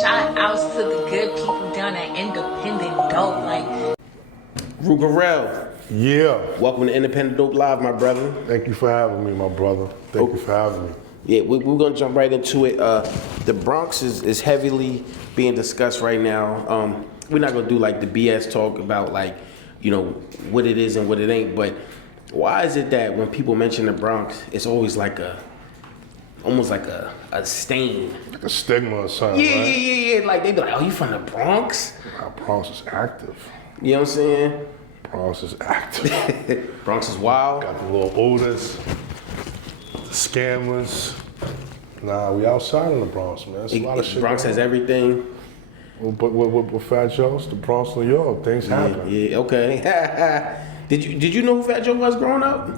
Shout outs to the good people down at Independent Dope. Like, Hell. Yeah. Welcome to Independent Dope Live, my brother. Thank you for having me, my brother. Thank you for having me. Yeah, we're going to jump right into it. The Bronx is heavily being discussed right now. We're not going to do like the BS talk about like, you know, what it is and what it ain't. But why is it that when people mention the Bronx, it's always like almost like a stain? Like a stigma or something, Yeah, right? yeah. Like they be like, oh, you from the Bronx? Bronx is active. You know what I'm saying? Bronx is active. Bronx is wild. Got the little odors, the scammers. Nah, we outside in the Bronx, man. There's a lot of shit. Bronx has everything. But with Fat Joe's, the Bronx, New York, things happen. Yeah, okay. Did you know who Fat Joe was growing up?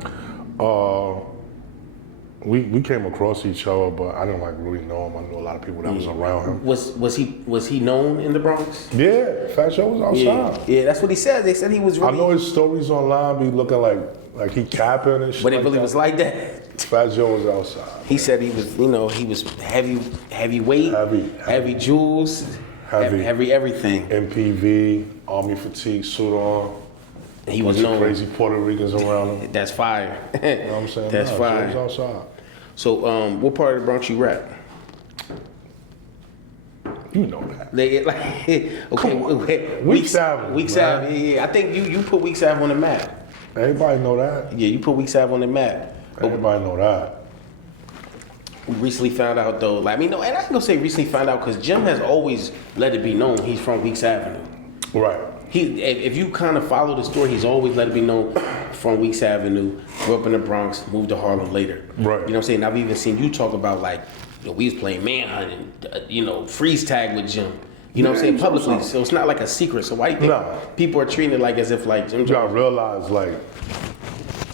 We came across each other, but I didn't like really know him. I knew a lot of people that was around him. Was he known in the Bronx? Yeah, Fat Joe was outside. Yeah, that's what he said. They said he was really. I know his stories online be looking like he capping and shit. But it like really that. was like that. Fat Joe was outside. He said he was, he was heavyweight, heavy jewels, heavy everything. MPV, Army fatigue suit on. He was known. Crazy Puerto Ricans around him. That's fire. You know what I'm saying? That's fire. Joe was outside. So, what part of the Bronx you rap? You know that. Weeks Avenue. Weeks Avenue. Yeah. I think you put Weeks Avenue on the map. Everybody know that. Yeah, you put Weeks Avenue on the map. Everybody know that. We recently found out though, and I ain't gonna say recently found out because Jim has always let it be known he's from Weeks Avenue. Right. If you kind of follow the story, he's always let it be known from Weeks Avenue, grew up in the Bronx, moved to Harlem later. Right. You know what I'm saying? I've even seen you talk about like, we was playing manhunt and, freeze tag with Jim. You know what I'm saying? Publicly. So it's not like a secret. So why do you think people are treating it like as if like Jim? You gotta realize like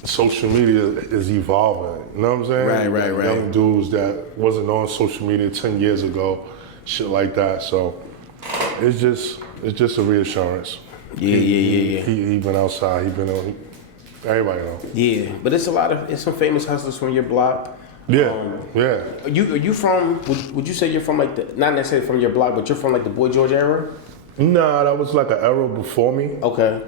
social media is evolving. You know what I'm saying? Right. Young dudes that wasn't on social media 10 years ago, shit like that. So it's just a reassurance. Yeah. He been outside. He been on. Everybody know. Yeah, but it's some famous hustlers from your block. Yeah. Are you from? Would you say you're from like not necessarily from your block, but you're from like the Boy George era? Nah, that was like an era before me. Okay.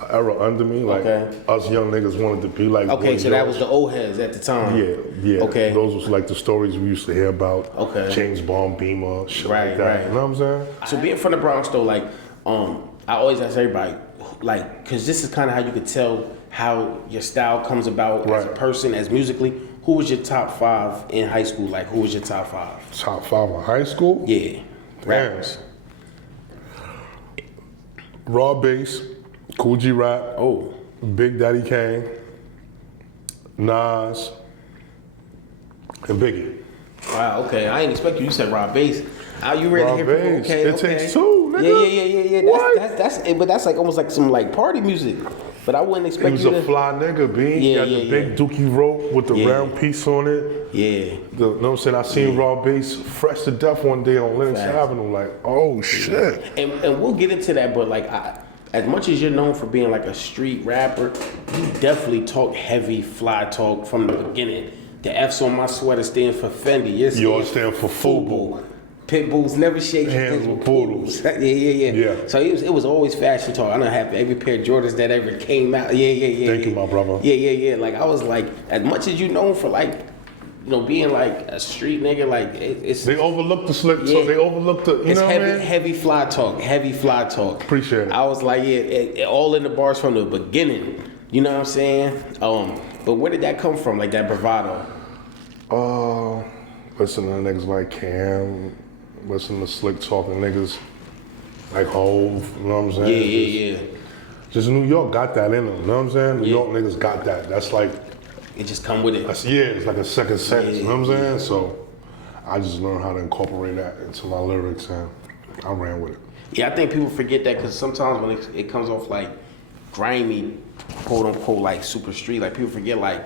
An era under me. Like us young niggas wanted to be like. Okay, Boy so George. that was the old heads at the time. Yeah. Okay. Those was like the stories we used to hear about. Okay. James Bond, Beamer, shit Right. like that. You know what I'm saying? So being from the Bronx though, like, I always ask everybody, like, cause this is kind of how you could tell how your style comes about as a person, as musically. Who was your top 5 in high school? Like, who was your top 5? Top 5 in high school? Yeah, rappers. Raw Bass, Cool G Rap, Oh, Big Daddy Kane, Nas, and Biggie. wow. Okay, I didn't expect you. You said Rob Bass. Are you ready to hear people? Bass. Okay, It takes two, nigga. Yeah. What? But that's like almost like some like party music. But I wouldn't expect He was you a to. fly nigga, B. He had the big dookie rope with the round piece on it. Yeah. You know what I'm saying? I seen Raw Bass fresh to death one day on Lenox Avenue. Like, oh shit. And we'll get into that, but like, as much as you're known for being like a street rapper, you definitely talk heavy fly talk from the beginning. The F's on my sweater stand for Fendi. Yours stand for FUBU. Pit bulls never shake Hands with poodles. Yeah. So it was always fashion talk. I don't have every pair of Jordans that ever came out. Yeah. Thank you, my brother. Yeah. Like I was like, as much as you known for like, being like a street nigga, like it's. They overlooked the slick talk. They overlooked the. You know what I mean? Heavy fly talk. Appreciate it. I was like, all in the bars from the beginning. You know what I'm saying? But where did that come from? Like that bravado? Listen to niggas like Cam. Listen to slick talking niggas like Hove. You know what I'm saying? Yeah. Just New York got that in them. You know what I'm saying? New York niggas got that. That's like. It just come with it. It's like a second sentence. You know what I'm saying? So I just learned how to incorporate that into my lyrics and I ran with it. Yeah, I think people forget that because sometimes when it comes off like grimy, quote unquote, like super street, like people forget like,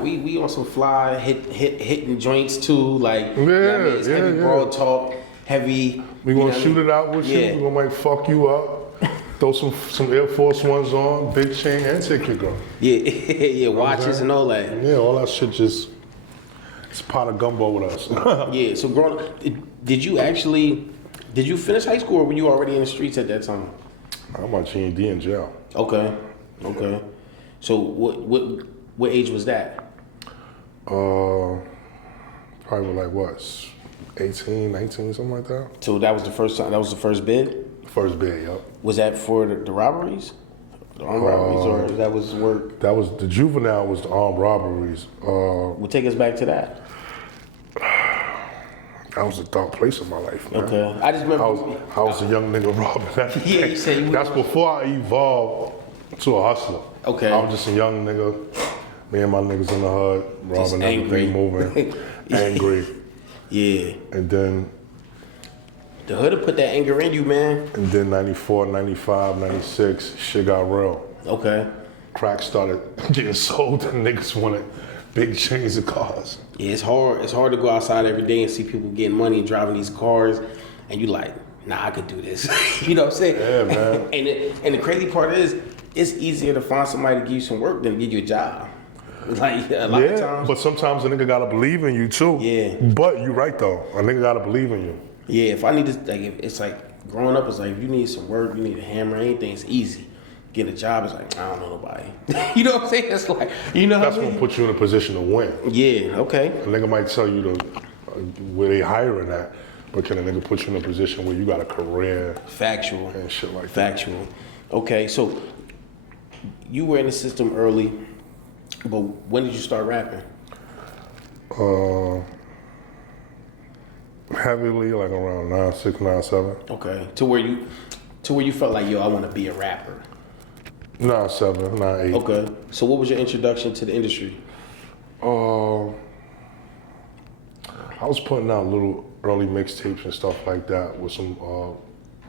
we on some fly hitting joints too, like it's heavy broad talk, heavy. We gonna shoot it out with you. We gonna like fuck you up. Throw some Air Force Ones on, big chain, and take your girl. Yeah, watches and all that. Yeah, all that shit just. It's a pot of gumbo with us. Yeah. So growing up, did you actually Did you finish high school or were you already in the streets at that time? I'm my GED in jail. Okay. So what age was that? Probably like what, 18, 19, something like that. So that was the first time. That was the first bid. First bid, yep. Was that for the robberies, the armed robberies, or that was work? That was the juvenile. Was the armed robberies. We'll take us back to that. That was a dark place in my life, man. Okay, I just remember I was a young nigga robbing everything. Yeah, you said you That's before I evolved to a hustler. Okay. I was just a young nigga. Me and my niggas in the hood, Just robbing angry. everything, moving, angry. Yeah. And then The hood will put that anger in you, man. And then 94, 95, 96, shit got real. Okay. Crack started getting sold and niggas wanted big chains of cars. Yeah, it's hard. It's hard to go outside every day and see people getting money and driving these cars, and you like, nah, I could do this. You know what I'm saying? Yeah, man. And the crazy part is, it's easier to find somebody to give you some work than to give you a job. Like a lot of times. But sometimes a nigga gotta believe in you too. Yeah. But you right though. A nigga gotta believe in you. Yeah, if I need to, like, it's like growing up, it's like if you need some work, you need a hammer, anything, it's easy. Get a job, it's like, I don't know nobody. You know what I'm saying? It's like, you know That's what I mean? gonna put you in a position to win. Yeah, okay. A nigga might tell you where they hiring at, but can a nigga put you in a position where you got a career Factual. and shit like that? Factual. Okay, so you were in the system early, but when did you start rapping? Heavily, like around 96, 97. Okay, to where you felt like, yo, I want to be a rapper. 97, 98. Okay, so what was your introduction to the industry? I was putting out little early mixtapes and stuff like that with some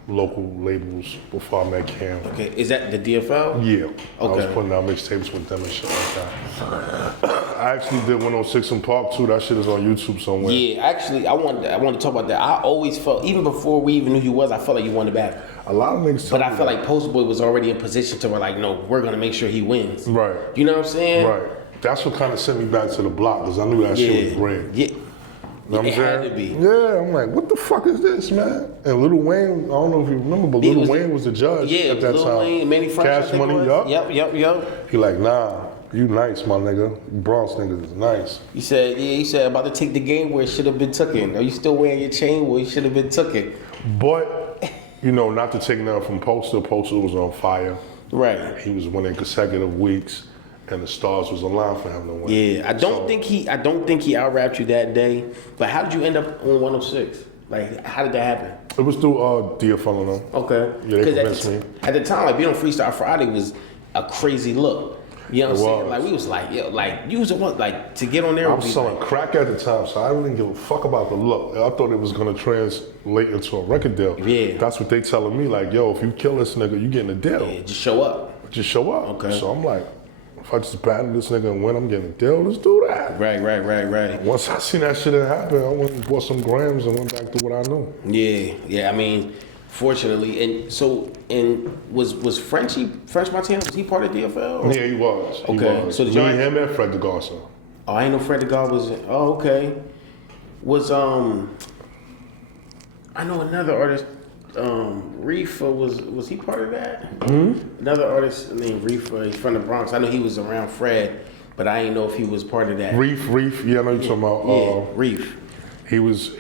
local labels before I met Cam. Okay, is that the DFL? Yeah. I was Okay. putting out mixtapes with them and shit like that. I actually did 106 in Park too. That shit is on YouTube somewhere. Yeah, actually, I wanted to talk about that. I always felt, even before we even knew who you was, I felt like you wanted back. A lot of niggas But tell I me feel that. like Posta Boy was already in position to where, like, no, we're gonna make sure he wins. Right. You know what I'm saying? Right. That's what kind of sent me back to the block because I knew that shit was rigged. Yeah. You know what It I'm had saying? to be. Yeah, I'm like, what the fuck is this, man? And Lil Wayne, I don't know if you remember, but Yeah, Lil Wayne was the judge Yeah, at that Lil time. Wayne, Manny Fresh, I Cash think it Money, was. yup. Yep. He like, nah, you nice, my nigga. You Bronx niggas is nice. You said about to take the game where it should have been taken. Are you still wearing your chain where it should have been taken? But, you know, not to take nothing from Posta. Posta was on fire. Right. He was winning consecutive weeks, and the stars was aligned for him to win. Yeah, I don't think he out-rapped you that day. But how did you end up on 106? Like, how did that happen? It was through DFL and them. Okay. Yeah, they 'Cause convinced me. At the time, like, being on Freestyle Friday was a crazy look. You know what I'm It saying? was. Like, we was like, yo, like, you was the one, like, to get on there. I would was be selling like, crack at the time, so I didn't give a fuck about the look. I thought it was gonna translate into a record deal. Yeah. That's what they telling me, like, yo, if you kill this nigga, you getting a deal. yeah, just show up. Just show up. Okay. So I'm like, if I just battle this nigga and win, I'm getting a deal. Let's do that. Right. Once I seen that shit happen, I went and bought some grams and went back to what I knew. Yeah. I mean, fortunately, and was French Montana? Was he part of DFL? Yeah, he was. He Okay, was. so did Me, y'all- him, and Fred DeGarza. Oh, I ain't know Fred the God was. Oh, okay. Was I know another artist. Reefa was he part of that? Another artist named Reefa. He's from the Bronx. I know he was around Fred, but I didn't know if he was part of that. Reef. Yeah, I know you're talking about. Yeah, Reef. He was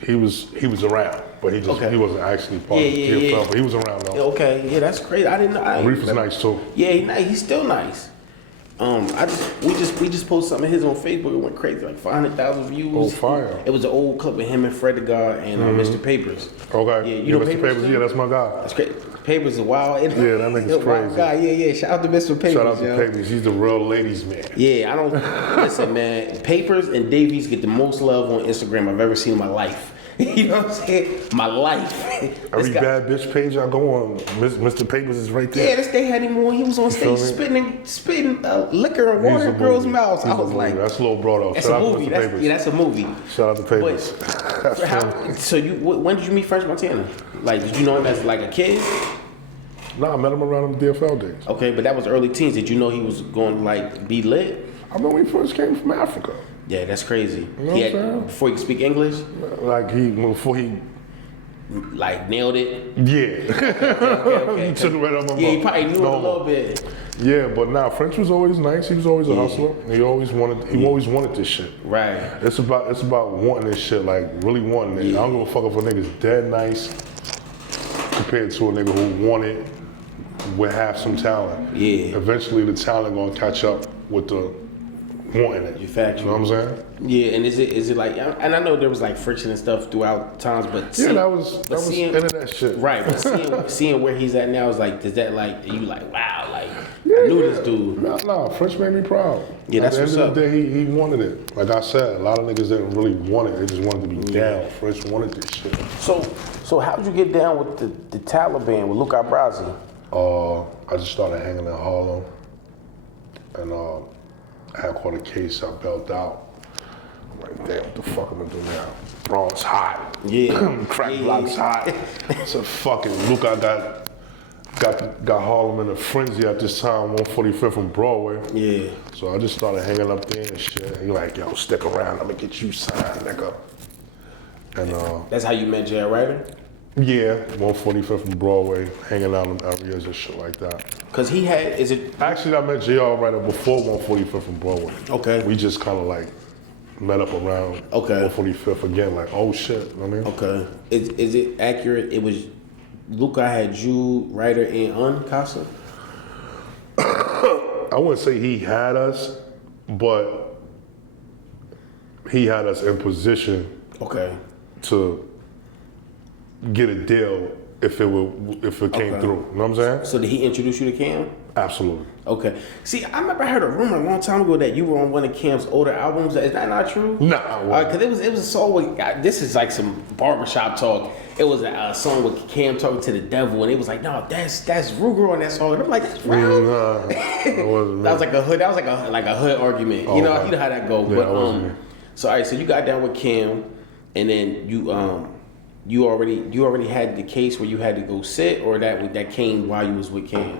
around, but he wasn't actually part of Yeah. DFL, but he was around though. Okay, yeah, that's crazy. I didn't know. Reef was nice too. Yeah, he's still nice. We just posted something of his on Facebook. It went crazy, like 500,000 views. Oh, fire. It was an old clip of him and Fred the God and Mr. Papers. Okay. Yeah, you know Mr. Papers too? Yeah, that's my guy. That's crazy. Papers is wild. Yeah, that nigga's Wild crazy. guy. Yeah. Shout out to Mr. Papers. Shout out to yo. Papers. He's the real ladies man. Yeah, I don't listen, man. Papers and Davies get the most love on Instagram I've ever seen in my life. You know what I'm saying? My life. Every This guy- bad bitch page I go on, Mr. Papers is right there. Yeah, they had him on. He was on feel stage me? spitting liquor and He's water a in girls' movie. mouths. I He's a was movie. like, That's a little bro though. that's Shout a out to movie. Mr. Papers. That's a movie. Shout out to Papers. That's But him. so when did you meet French Montana? Like, did you know him as like a kid? Nah, I met him around them DFL days. Okay, but that was early teens. Did you know he was going to like be lit? I remember when he first came from Africa. Yeah, that's crazy. You know what I'm saying? Before he could speak English? Like before he like nailed it? Yeah. Okay. He took it right out my mouth. Yeah, he probably knew it a No. little bit. Yeah, but nah, French was always nice. He was always a hustler. He always wanted this shit. Right. It's about wanting this shit, like really wanting it. Yeah. I don't give a fuck if a nigga's dead nice compared to a nigga who wanted with half some talent. Yeah. Eventually the talent gonna catch up with the wanting it. You factual. You know what I'm saying? Yeah, and is it like, and I know there was like friction and stuff throughout times, but Yeah, that was internet shit. Right, but seeing where he's at now is like, does that like, you like, wow, like, I knew this dude. Nah, French made me proud. Yeah, that's At what's the end up. of the day, he wanted it. Like I said, a lot of niggas didn't really want it. They just wanted to be down. French wanted this shit. So how'd you get down with the Taliban, with Luca Brasi? I just started hanging in Harlem, and I had caught a case. I bailed out. I'm like, damn, what the fuck am I doing now? Bronx hot. Yeah. Crack blocks hot. So fucking Luca got Harlem in a frenzy at this time, 145th from Broadway. Yeah. So I just started hanging up there and shit. He like, yo, stick around. I'm gonna get you signed, nigga. And That's how you met Jay Ryder? yeah, 145th from Broadway, hanging out in areas and shit like that. Cause he had, is it? Actually, I met JR right before 145th from Broadway. Okay. We just kind of like met up around Okay. 145th again, like, oh shit, you know what I mean? Okay. Is it accurate? It was, Luca had you, Ryder, and Casa? I wouldn't say he had us, but he had us in position Okay. to get a deal if it came Okay. through. You know what I'm saying? So did he introduce you to Cam? Absolutely. Okay. See, I remember I heard a rumor a long time ago that you were on one of Cam's older albums. Is that not true? Nah. Because it was a song with, this is like some barbershop talk. It was a song with Cam talking to the devil, and it was like, no, that's Ruger on that song. And I'm like, that's real. Nah, that wasn't me. That was like a hood. That was like a hood argument. Oh, you know, okay. you know how that go. Yeah, that wasn't me. So all right, so you got down with Cam, and then you already had the case where you had to go sit, or that came while you was with Cam.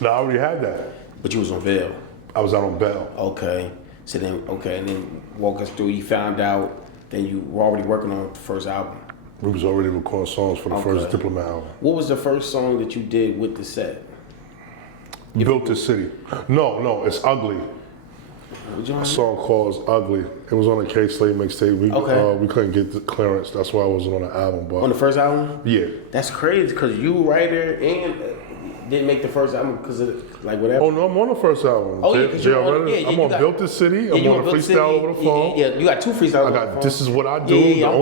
No, I already had that. But you was on bail. I was out on bail. Okay. So then, and then walk us through. You found out, then you were already working on the first album. We was already recording songs for the first Diplomat album. What was the first song that you did with the set? Built the City. No, it's Ugly. Would you A song called Ugly. It was on a K-Slate mixtape. We couldn't get the clearance. That's why I wasn't on the album. But on the first album? yeah. That's crazy because you, Ryder, and didn't make the first album because of like whatever. Oh no, I'm on the first album. Oh yeah, because you're on. I'm on Built the City. I'm on a freestyle over the phone. Yeah, you got two freestyles. I got This Is What I Do. Yeah, I'm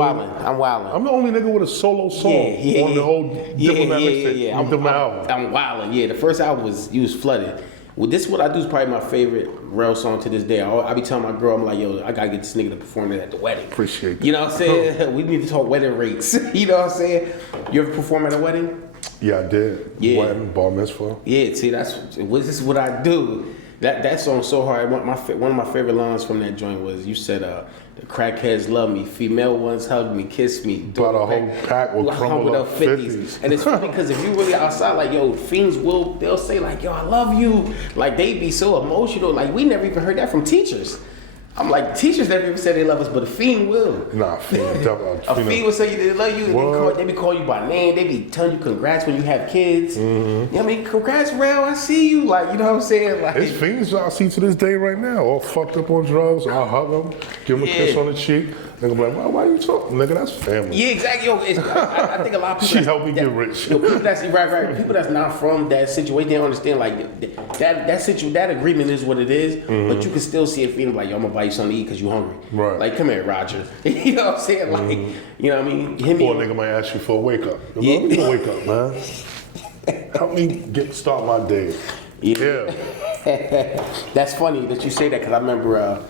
wildin'. I'm the only nigga with a solo song on the whole Diplomat mixtape. Diplomat album. I'm wildin'. Yeah, the first album was flooded. Well, This Is What I Do is probably my favorite Rell song to this day. I be telling my girl, I'm like, yo, I gotta get this nigga to perform it at the wedding. Appreciate that. You know what I'm saying? We need to talk wedding rates. You know what I'm saying? You ever perform at a wedding? Yeah, I did. Yeah. Wedding, bar mitzvah. Yeah, see, This Is What I Do. That song's so hard. One of my favorite lines from that joint was, you said, the crackheads love me, female ones hug me, kiss me. Brought a whole pack with crumbled up 50s. And it's funny because if you really outside, like, yo, fiends they'll say like, yo, I love you. Like, they be so emotional. Like, we never even heard that from teachers. I'm like, teachers never even said they love us, but a fiend will. Nah, fiend. A fiend will say they love you, and they be calling you by name. They be telling you congrats when you have kids. Mm-hmm. You know what I mean? Congrats, Rell, I see you. Like, you know what I'm saying? Like, it's fiends I see to this day right now, all fucked up on drugs. I'll hug them, give them a kiss on the cheek. Nigga be like, why you talking? Nigga, that's family. Yeah, exactly. Yo, I think a lot of people. She helped me get rich. Yo, people that's right. People that's not from that situation, they don't understand like that agreement is what it is, but you can still see a feeling like, yo, I'm gonna buy you something to eat because you hungry. Right. Like, come here, Roger. You know what I'm saying? Like, you know what I mean? Or a nigga might ask you for a wake up. Yo, let me wake up, man. Help me start my day. Yeah. That's funny that you say that because I remember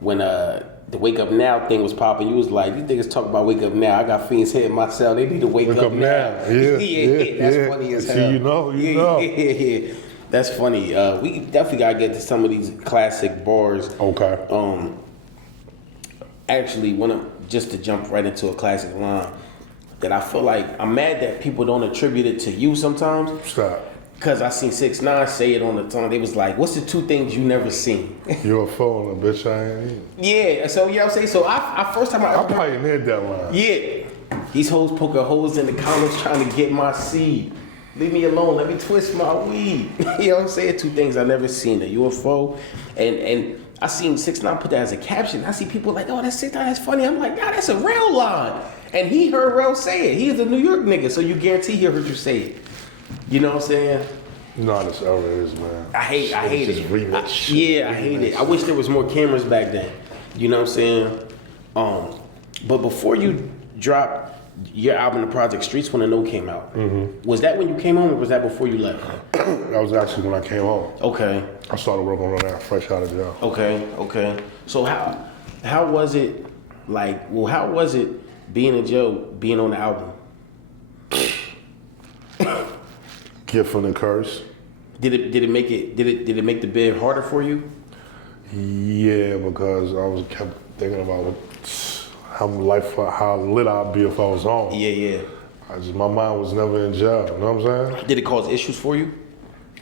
when the Wake Up Now thing was popping, you was like, you niggas talk about Wake Up Now. I got fiends hitting myself. They need to wake up now. Yeah. That's funny as hell. See, you know. Yeah. That's funny. We definitely gotta get to some of these classic bars. Okay. Actually, just to jump right into a classic line that I feel like I'm mad that people don't attribute it to you sometimes. Stop. Cause I seen 6ix9ine say it on the tongue. They was like, "What's the two things you never seen?" You're a phone, bitch. I ain't. Yeah. So you know what I'm saying. So I first time I pioneered that line. Yeah. These hoes poking holes in the comments trying to get my seed. Leave me alone. Let me twist my weed. You know what I'm saying? Two things I never seen: a UFO, and I seen 6ix9ine put that as a caption. I see people like, oh, that's 6ix9ine. That's funny. I'm like, nah, that's a Rell line. And he heard Rell say it. He's a New York nigga, so you guarantee he heard you say it. You know what I'm saying? No, this era is, man. I hate it. Just remix shit. Yeah, I hate it. I wish there was more cameras back then. You know what I'm saying? But before you dropped your album, The Project Streets Wanna Know came out, was that when you came home or was that before you left? That was actually when I came home. Okay. I started working on that fresh out of jail. Okay. So how was it like? Well, how was it being in jail, being on the album? Gift and a curse. Did it make the bid harder for you? Yeah, because I kept thinking about how lit I'd be if I was home. Yeah. My mind was never in jail. You know what I'm saying? Did it cause issues for you?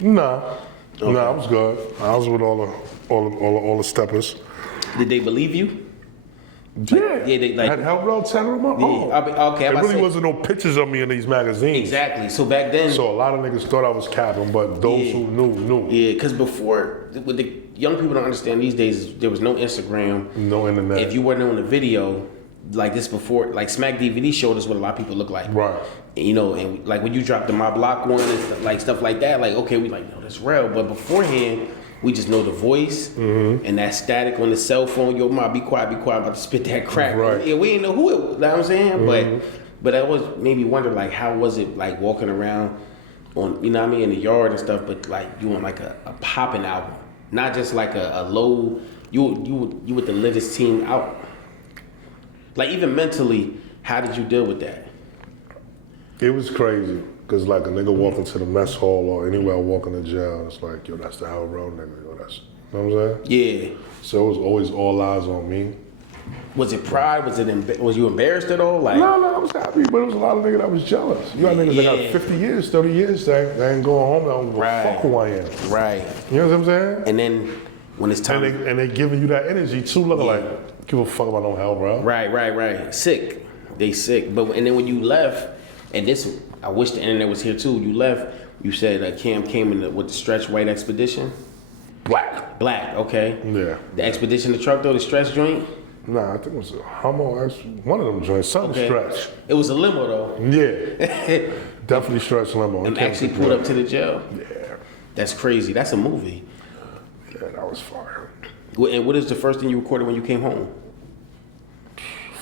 Nah. Okay. Nah, I was good. I was with all the steppers. Did they believe you? Yeah. They I had Hell Rell tatted on my arm. Okay. There really wasn't no pictures of me in these magazines. Exactly. So back then. So a lot of niggas thought I was capping, but those who knew. Yeah, because before, what the young people don't understand these days, there was no Instagram. No internet. If you weren't on the video, like this before, like Smack DVD showed us what a lot of people look like. Right. And, you know, and like when you dropped the My Block one and stuff like that, like, okay, we like, no, that's Rell. But beforehand, we just know the voice and that static on the cell phone. Yo, Ma, be quiet, I'm about to spit that crack. Right. Yeah, we didn't know who it was, you know what I'm saying? But I always made me wonder, like, how was it, like, walking around on, you know what I mean, in the yard and stuff, but, like, you on, like, a popping album. Not just, like, a low, you with the littest team out. Like, even mentally, how did you deal with that? It was crazy. Cause like a nigga walking to the mess hall or anywhere walking to jail, it's like, yo, that's the Hell Rell nigga, yo, that's, you know what I'm saying? Yeah. So it was always all eyes on me. Was it pride? Was you embarrassed at all? Like, No, I was happy, but it was a lot of niggas that was jealous. You got niggas that got 50 years, 30 years, they ain't going home, they don't give a fuck who I am. Right. You know what I'm saying? And then when it's time, and they giving you that energy too, looking like, give a fuck about no Hell Rell. Right. Sick. They sick. But and then when you left, and this, I wish the internet was here too. You left. You said Cam came with the Stretch White Expedition. Black. Okay. Yeah. The Expedition, the truck though, the Stretch joint. Nah, I think it was a Hummer. One of them joints. Something Stretch. It was a limo though. Yeah. Definitely Stretch limo. And actually pulled up to the jail. Yeah. That's crazy. That's a movie. Yeah, that was fire. And what is the first thing you recorded when you came home?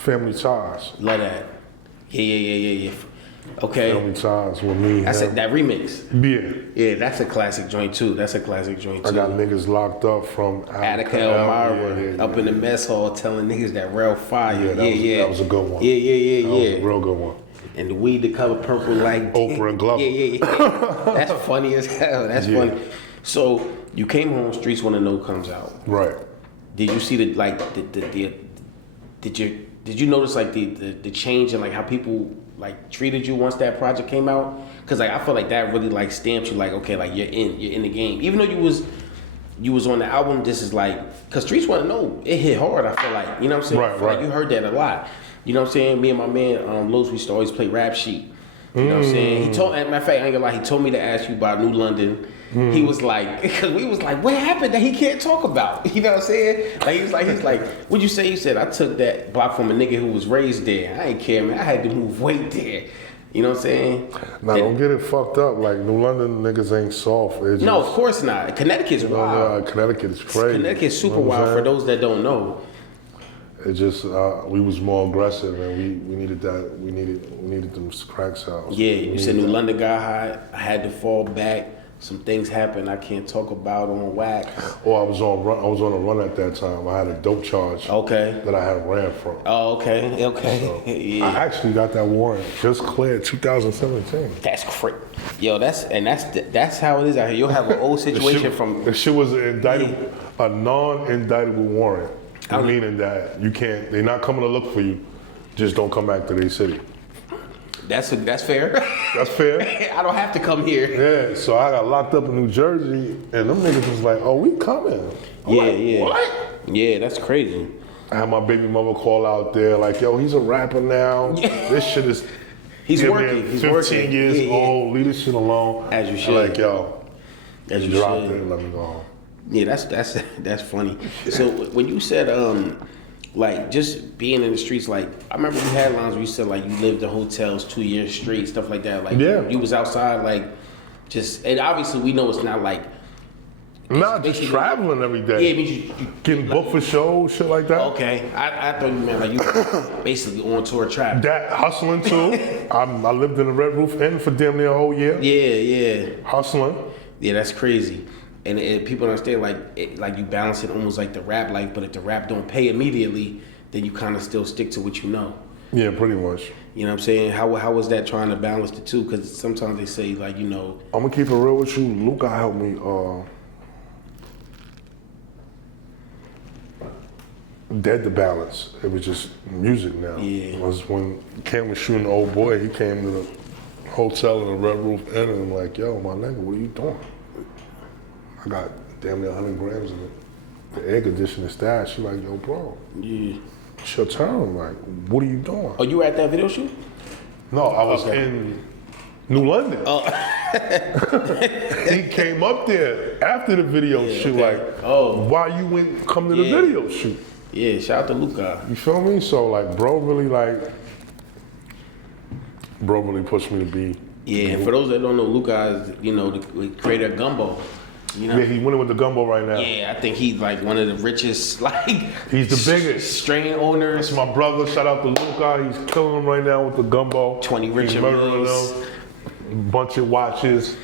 Family Ties. Love that. Yeah. Okay. Family Ties with me. That's that remix. Yeah, that's a classic joint too. I got niggas locked up from Attica, Elmira, up in the mess hall telling niggas that Rell fire. That was a good one. Yeah. That was a real good one. And the weed, the color purple, like Oprah and Glover. Yeah. That's funny as hell. That's funny. So you came home, Streets Wanna Know comes out. Right. Did you see did you notice like the change in like how people like treated you once that project came out? Cause like I feel like that really like stamped you like, okay, like you're in the game. Even though you was on the album, this is like, cause Streets Wanna Know, it hit hard, I feel like. You know what I'm saying? Right. Like you heard that a lot. You know what I'm saying? Me and my man, Los, we used to always play Rap Sheet. You know what I'm saying? He told, matter of fact, I ain't gonna lie, he told me to ask you about New London. He was like, because we was like, what happened that he can't talk about? You know what I'm saying? Like he's like, what'd you say? He said, I took that block from a nigga who was raised there. I ain't care, man. I had to move weight there. You know what I'm saying? Now, don't get it fucked up. Like, New London niggas ain't soft. No, of course not. Connecticut's wild. Connecticut is crazy. Connecticut's super wild for those that don't know. It just, we was more aggressive and we needed that. We needed them cracks out. Yeah, you said New London got hot. I had to fall back. Some things happened I can't talk about on wax. Oh, I was on a run at that time. I had a dope charge. Okay. That I had ran from. Oh, okay. So Yeah. I actually got that warrant just cleared 2017. That's crazy. Yo, that's how it is out here. You'll have an old situation from. The shit was a non-indictable warrant, meaning that you can't. They're not coming to look for you. Just don't come back to their city. That's fair. That's fair. I don't have to come here. Yeah, so I got locked up in New Jersey, and them niggas was like, "Oh, we coming." I'm like, Yeah. What? Yeah, that's crazy. I had my baby mother call out there like, yo, he's a rapper now. This shit is. He's yeah, working. Man, he's 15 working. years old. Leave this shit alone. As you And should. like, yo, As you dropped should. it and let me go home. Yeah, that's funny. So when you said like just being in the streets, like I remember you had lines where you said like you lived in hotels 2 years straight, stuff like that. Like you was outside, like just, and obviously we know it's not like Not just traveling every day. Yeah, but you getting booked for shows, shit like that. Okay, I thought you meant like you basically on tour traveling. That hustling too. I lived in a Red Roof Inn for damn near a whole year. Yeah. Hustling. Yeah, that's crazy. And people don't understand like you balance it almost like the rap life, but if the rap don't pay immediately, then you kind of still stick to what you know. Yeah, pretty much. You know what I'm saying? How was that trying to balance the two? Because sometimes they say like, you know. I'm gonna keep it real with you. Luca helped me. Dead to balance. It was just music now. Yeah. It was when Cam was shooting Old Boy, he came to the hotel in the Red Roof Inn and I'm like, yo, my nigga, what are you doing? I got damn near 100 grams of the air conditioner stash. She like, yo, bro. Yeah. It's your turn. Like, what are you doing? Oh, you were at that video shoot? No, I was in New London. Oh. He came up there after the video shoot, okay. like, why you went come to the video shoot? Yeah, shout out to Luca. You feel me? So like, bro really pushed me to be. Yeah, and for those that don't know, Luca is, you know, the creator of Gumbo. You know? Yeah, he winning with the Gumbo right now. Yeah, I think he's like one of the richest, like. He's the biggest. Strain owners. That's my brother. Shout out to Luca. He's killing him right now with the Gumbo. 20 He's Richard murdering Mills. them. Bunch of watches.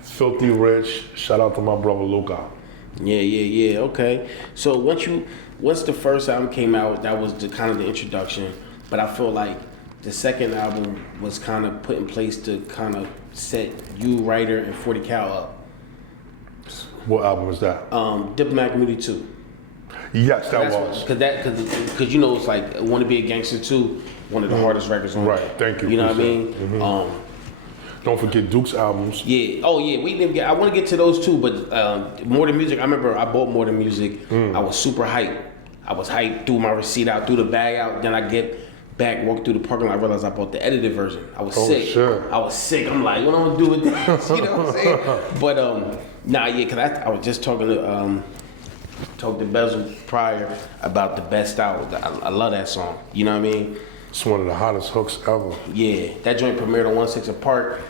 Filthy rich. Shout out to my brother Luca. Yeah. Okay. So once the first album came out, that was the kind of the introduction. But I feel like the second album was kind of put in place to kind of set you, Writer, and 40 Cal up. What album was that? Diplomat Community 2. Yes, that was. Because you know it's like Want to Be a Gangster 2, one of the hardest records on Right, there. thank you. You know what I mean? Mm-hmm. Don't forget Duke's albums. Yeah. Oh yeah. We didn't get. I want to get to those too, but More Than Music. I remember I bought More Than Music. I was super hyped. I was hyped. Threw my receipt out, threw the bag out. Then I get back, walk through the parking lot. I realized I bought the edited version. I was sick. Sure. I was sick. I'm like, what am I gonna do with this? You know what I'm saying? But because I was just talking to Bezel prior about the Best Out. I love that song. You know what I mean? It's one of the hottest hooks ever. Yeah, that joint premiered on 1/6 Apart.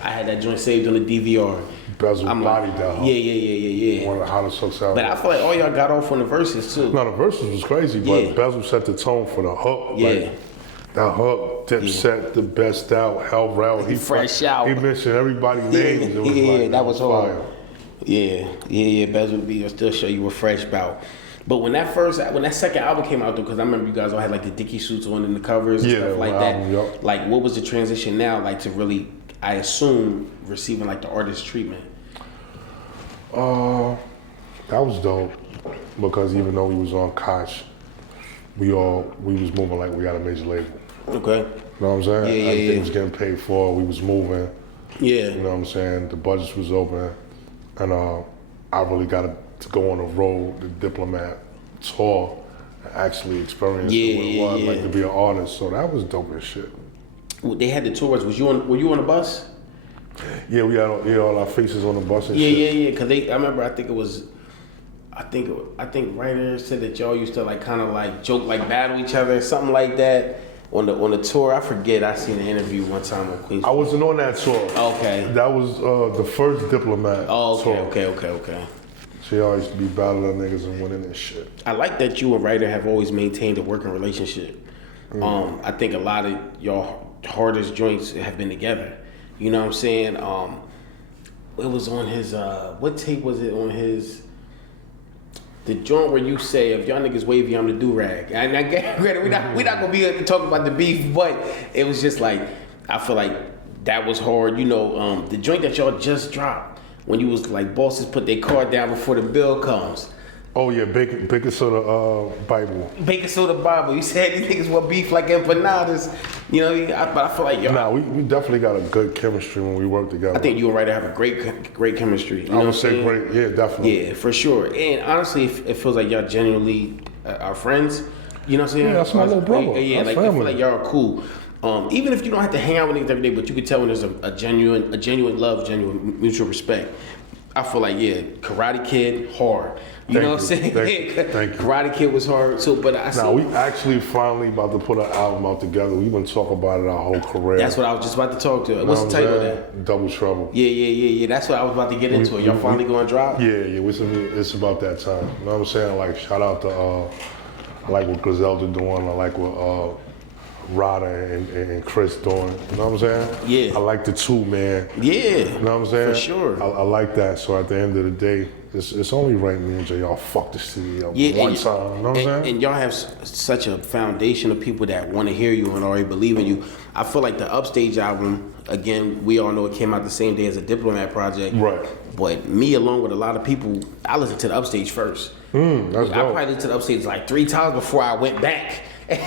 I had that joint saved on the DVR. Bezel bodied that hook. Yeah. One of the hottest hooks ever. But I feel like all y'all got off on the verses too. No, the verses was crazy, but Bezel set the tone for the hook. Yeah. Like, that hook, Dipset, the Best Out, Hell Rell. He Fresh out. He mentioned everybody's names. It was like, that was hard. fire. Yeah. Bezel will still show you a fresh bout. But when that second album came out though, because I remember you guys all had like the Dickie suits on in the covers and stuff like that. Album, yep. Like, what was the transition now like to really, I assume, receiving like the artist treatment? That was dope because even though we was on Koch, we was moving like we got a major label. Okay. You know what I'm saying? Everything was getting paid for. We was moving. Yeah. You know what I'm saying? The budgets was open, and I really got to go on the road, the Diplomat tour, and actually experience what it was like to be an artist. So that was dope as shit. They had the tours. Were you on the bus? Yeah, we had all our faces on the bus and shit. Yeah. Because I remember. I think writers said that y'all used to like kind of like joke, like battle each other, something like that on the tour. I forget. I seen an interview one time on Queens. I wasn't on that tour. Okay. That was the first Diplomat tour. Okay. She always be battling niggas and winning and shit. I like that you and Writer have always maintained a working relationship. I think a lot of y'all hardest joints have been together. You know what I'm saying? It was on his, what tape was it on his? The joint where you say, if y'all niggas wavy, I'm the do-rag. And I get we're not gonna be talking about the beef, but it was just like, I feel like that was hard. You know, the joint that y'all just dropped, when you was like, bosses put their card down before the bill comes. Oh yeah, Baker Soda Bible. Baker Soda Bible. You said these niggas want beef like empanadas. You know, but I feel like, yo. Nah, we definitely got a good chemistry when we work together. I think you and Writer have a great chemistry. You know I would say great, yeah, definitely. Yeah, for sure. And honestly, it feels like y'all genuinely our friends. You know what I'm saying? Yeah, that's my little brother. Yeah, That's like I feel family. like y'all are cool. Even if you don't have to hang out with niggas every day, but you can tell when there's a genuine love, genuine mutual respect. I feel like Karate Kid hard. You know what I'm saying? Thank you. Karate Kid was hard too, but I Now we actually finally about to put an album out together. We've been talking about it our whole career. That's what I was just about to talk to. What's the title of that? Double Trouble. Yeah. That's what I was about to get into. Y'all finally going to drop? Yeah. It's about that time. You know what I'm saying? Like shout out to I like what Griselda doing. I like what Rada and Chris doing. You know what I'm saying? Yeah. I like the two, man. Yeah. You know what I'm saying? For sure. I like that. So at the end of the day, it's only right me and Jay, y'all fuck the city up one time. You know what I'm saying? And y'all have such a foundation of people that want to hear you and already believe in you. I feel like the Upstage album, again, we all know it came out the same day as a Diplomat project. Right. But me, along with a lot of people, I listened to the Upstage first. That's dope. I probably listened to the Upstage like 3 times before I went back.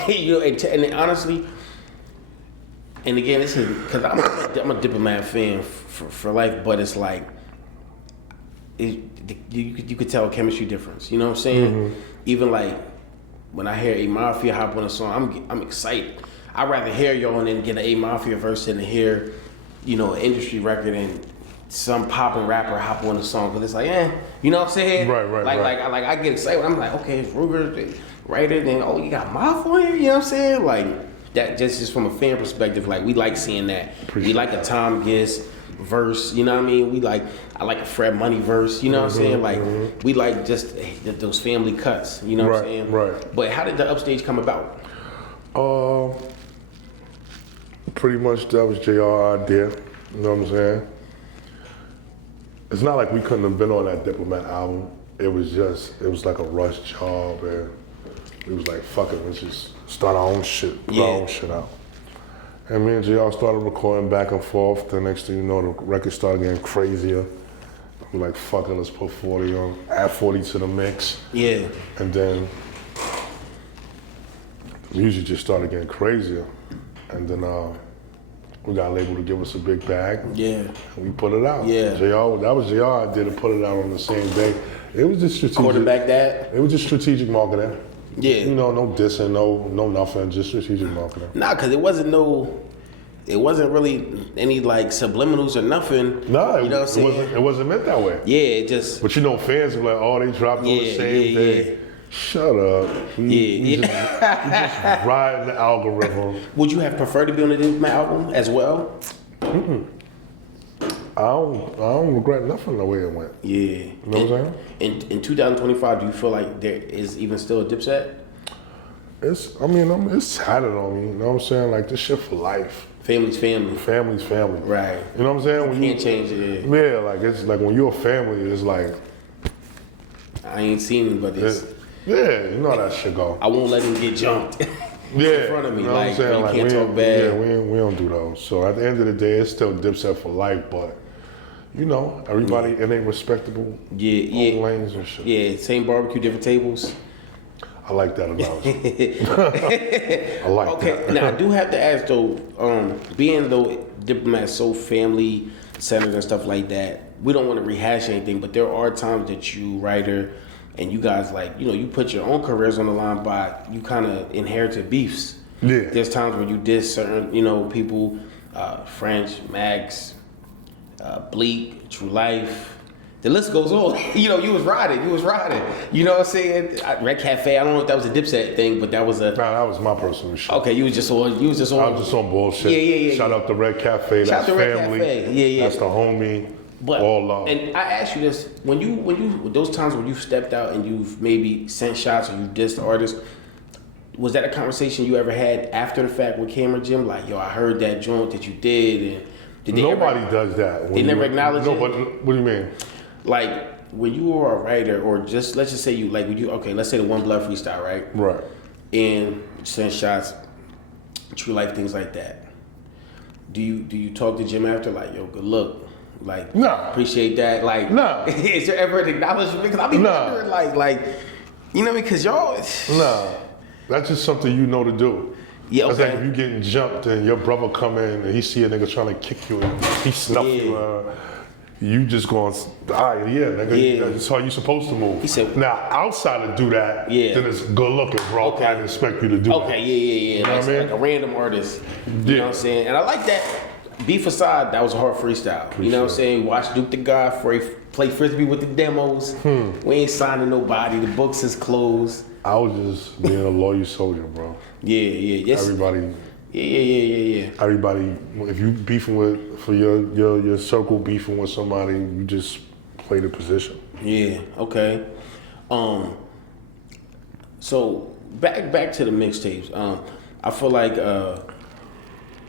You know, and honestly, and again, this is because I'm a Diplomat fan for life, but it's like you could tell a chemistry difference. You know what I'm saying? Mm-hmm. Even like when I hear A Mafia hop on a song, I'm excited. I'd rather hear y'all and then get an A Mafia verse than to hear, you know, an industry record and some poppin' rapper hop on the song, because it's like, you know what I'm saying? Right. Like I get excited. I'm like, okay, it's Ruger, writer, then you got Moth on here. You know what I'm saying? Like that, just from a fan perspective, like we like seeing that. We like a Tom Gist verse. You know what I mean? I like a Fred Money verse. You know what I'm saying? Like we like just those family cuts. You know what I'm saying? Right. But how did the Upstage come about? Pretty much that was JR idea. You know what I'm saying? It's not like we couldn't have been on that Diplomat album. It was like a rush job, and it was like, fuck it, let's just start our own shit, put our own shit out. And me and JR started recording back and forth. The next thing you know, the record started getting crazier. We're like, fuck it, let's put 40 on, add 40 to the mix. Yeah. And then the music just started getting crazier. And then we got a label to give us a big bag. Yeah. And we put it out. Yeah. That was JR idea to put it out on the same day. It was just strategic. Quarterback that? It was just strategic marketing. Yeah. You know, no dissing, no nothing, just strategic marketing. Nah, because it wasn't really any like subliminals or nothing. Nah, you know what I'm saying? It wasn't meant that way. Yeah, it just. But you know, fans were like, oh, they dropped on the same day. Yeah. Shut up. We just riding the algorithm. Would you have preferred to be on the Diplomat album as well? I don't regret nothing the way it went. Yeah. You know what I'm saying? In 2025, do you feel like there is even still a Dipset? It's tatted on me. You know what I'm saying? Like, this shit for life. Family's family. Family's family. Right. You know what I'm saying? You can't change it. Yeah, like, it's like when you're a family, it's like. I ain't seen him, but it's. Yeah, you know how that shit go. I won't let him get jumped in front of me. You know what I'm Like, saying? you Like, can't talk bad. Yeah, we don't do those. So at the end of the day, it's still Dipset for life, but you know, everybody in a respectable own lanes and shit. Yeah, same barbecue, different tables. I like that analogy. I like that. Okay, now I do have to ask though, being though Diplomat so family centered and stuff like that, we don't want to rehash anything, but there are times that you, writer, and you guys like, you know, you put your own careers on the line by you kind of inherited beefs. Yeah. There's times where you diss certain, you know, people, French, Max, Bleak, True Life. The list goes on. You know, you was riding. You know what I'm saying? Red Cafe, I don't know if that was a Dipset thing, but that was a... Nah, that was my personal shit. Okay, you was just on... I was just on bullshit. Yeah. Shout out to Red Cafe. Shout That's out to Red family. Cafe. Yeah. That's the homie. But, all love. And I ask you this, when you those times when you stepped out and you've maybe sent shots or you dissed artists, was that a conversation you ever had after the fact with Camera Jim? Like, yo, I heard that joint that you did, and did they Nobody does that. They never acknowledge it? But what do you mean? Like, when you were a writer, or just, let's just say you, like, let's say the One Blood freestyle, right? Right. And send shots, True Life, things like that. Do you talk to Jim after, like, yo, good luck? Like, nah. Appreciate that. Like, nah. Is there ever an acknowledgement? Because I be wondering, like, you know, because y'all. Nah, that's just something you know to do. Yeah, okay. That's like if you getting jumped and your brother come in and he see a nigga trying to kick you and he snuff you. You just going, all right, yeah, nigga, that's how you supposed to move. He said, now, outside to do that, then it's good looking, bro. Okay. I expect you to do that. Okay, yeah. You know what I mean? Like a random artist. You know what I'm saying? And I like that. Beef aside, that was a hard freestyle. You know what I'm saying? Watch Duke the Godfrey play Frisbee with the demos. We ain't signing nobody. The books is closed. I was just being a loyal soldier, bro. Yes. Everybody. Yeah. Everybody, if you beefing with, for your circle beefing with somebody, you just play the position. Yeah, okay. So back to the mixtapes. I feel like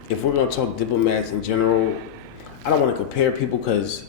if we're gonna talk Diplomats in general, I don't want to compare people because,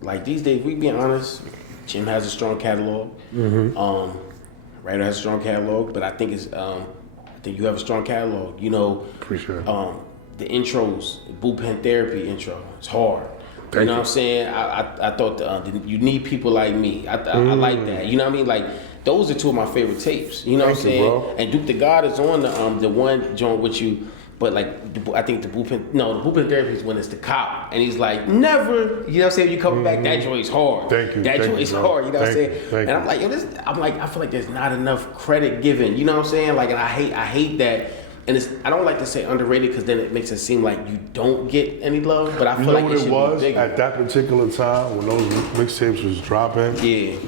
like these days, we being honest, Jim has a strong catalog. Ryder has a strong catalog, but I think it's I think you have a strong catalog. You know, appreciate it. The intros, Bullpen Therapy intro, it's hard. You know what I'm saying? I thought you need people like me. I like that. You know what I mean? Like those are two of my favorite tapes. You know what I'm saying? Bro. And Duke the God is on the one joint with you. But like I think the Bullpen Therapy is when it's the cop and he's like never. You know what I'm saying? You coming back, that joint's hard. Thank you. That joint's hard. You know what I'm saying? And I'm like, I feel like there's not enough credit given. You know what I'm saying? Like, and I hate that. And I don't like to say underrated because then it makes it seem like you don't get any love. But I feel like it should be bigger. At that particular time when those mixtapes was dropping. Yeah.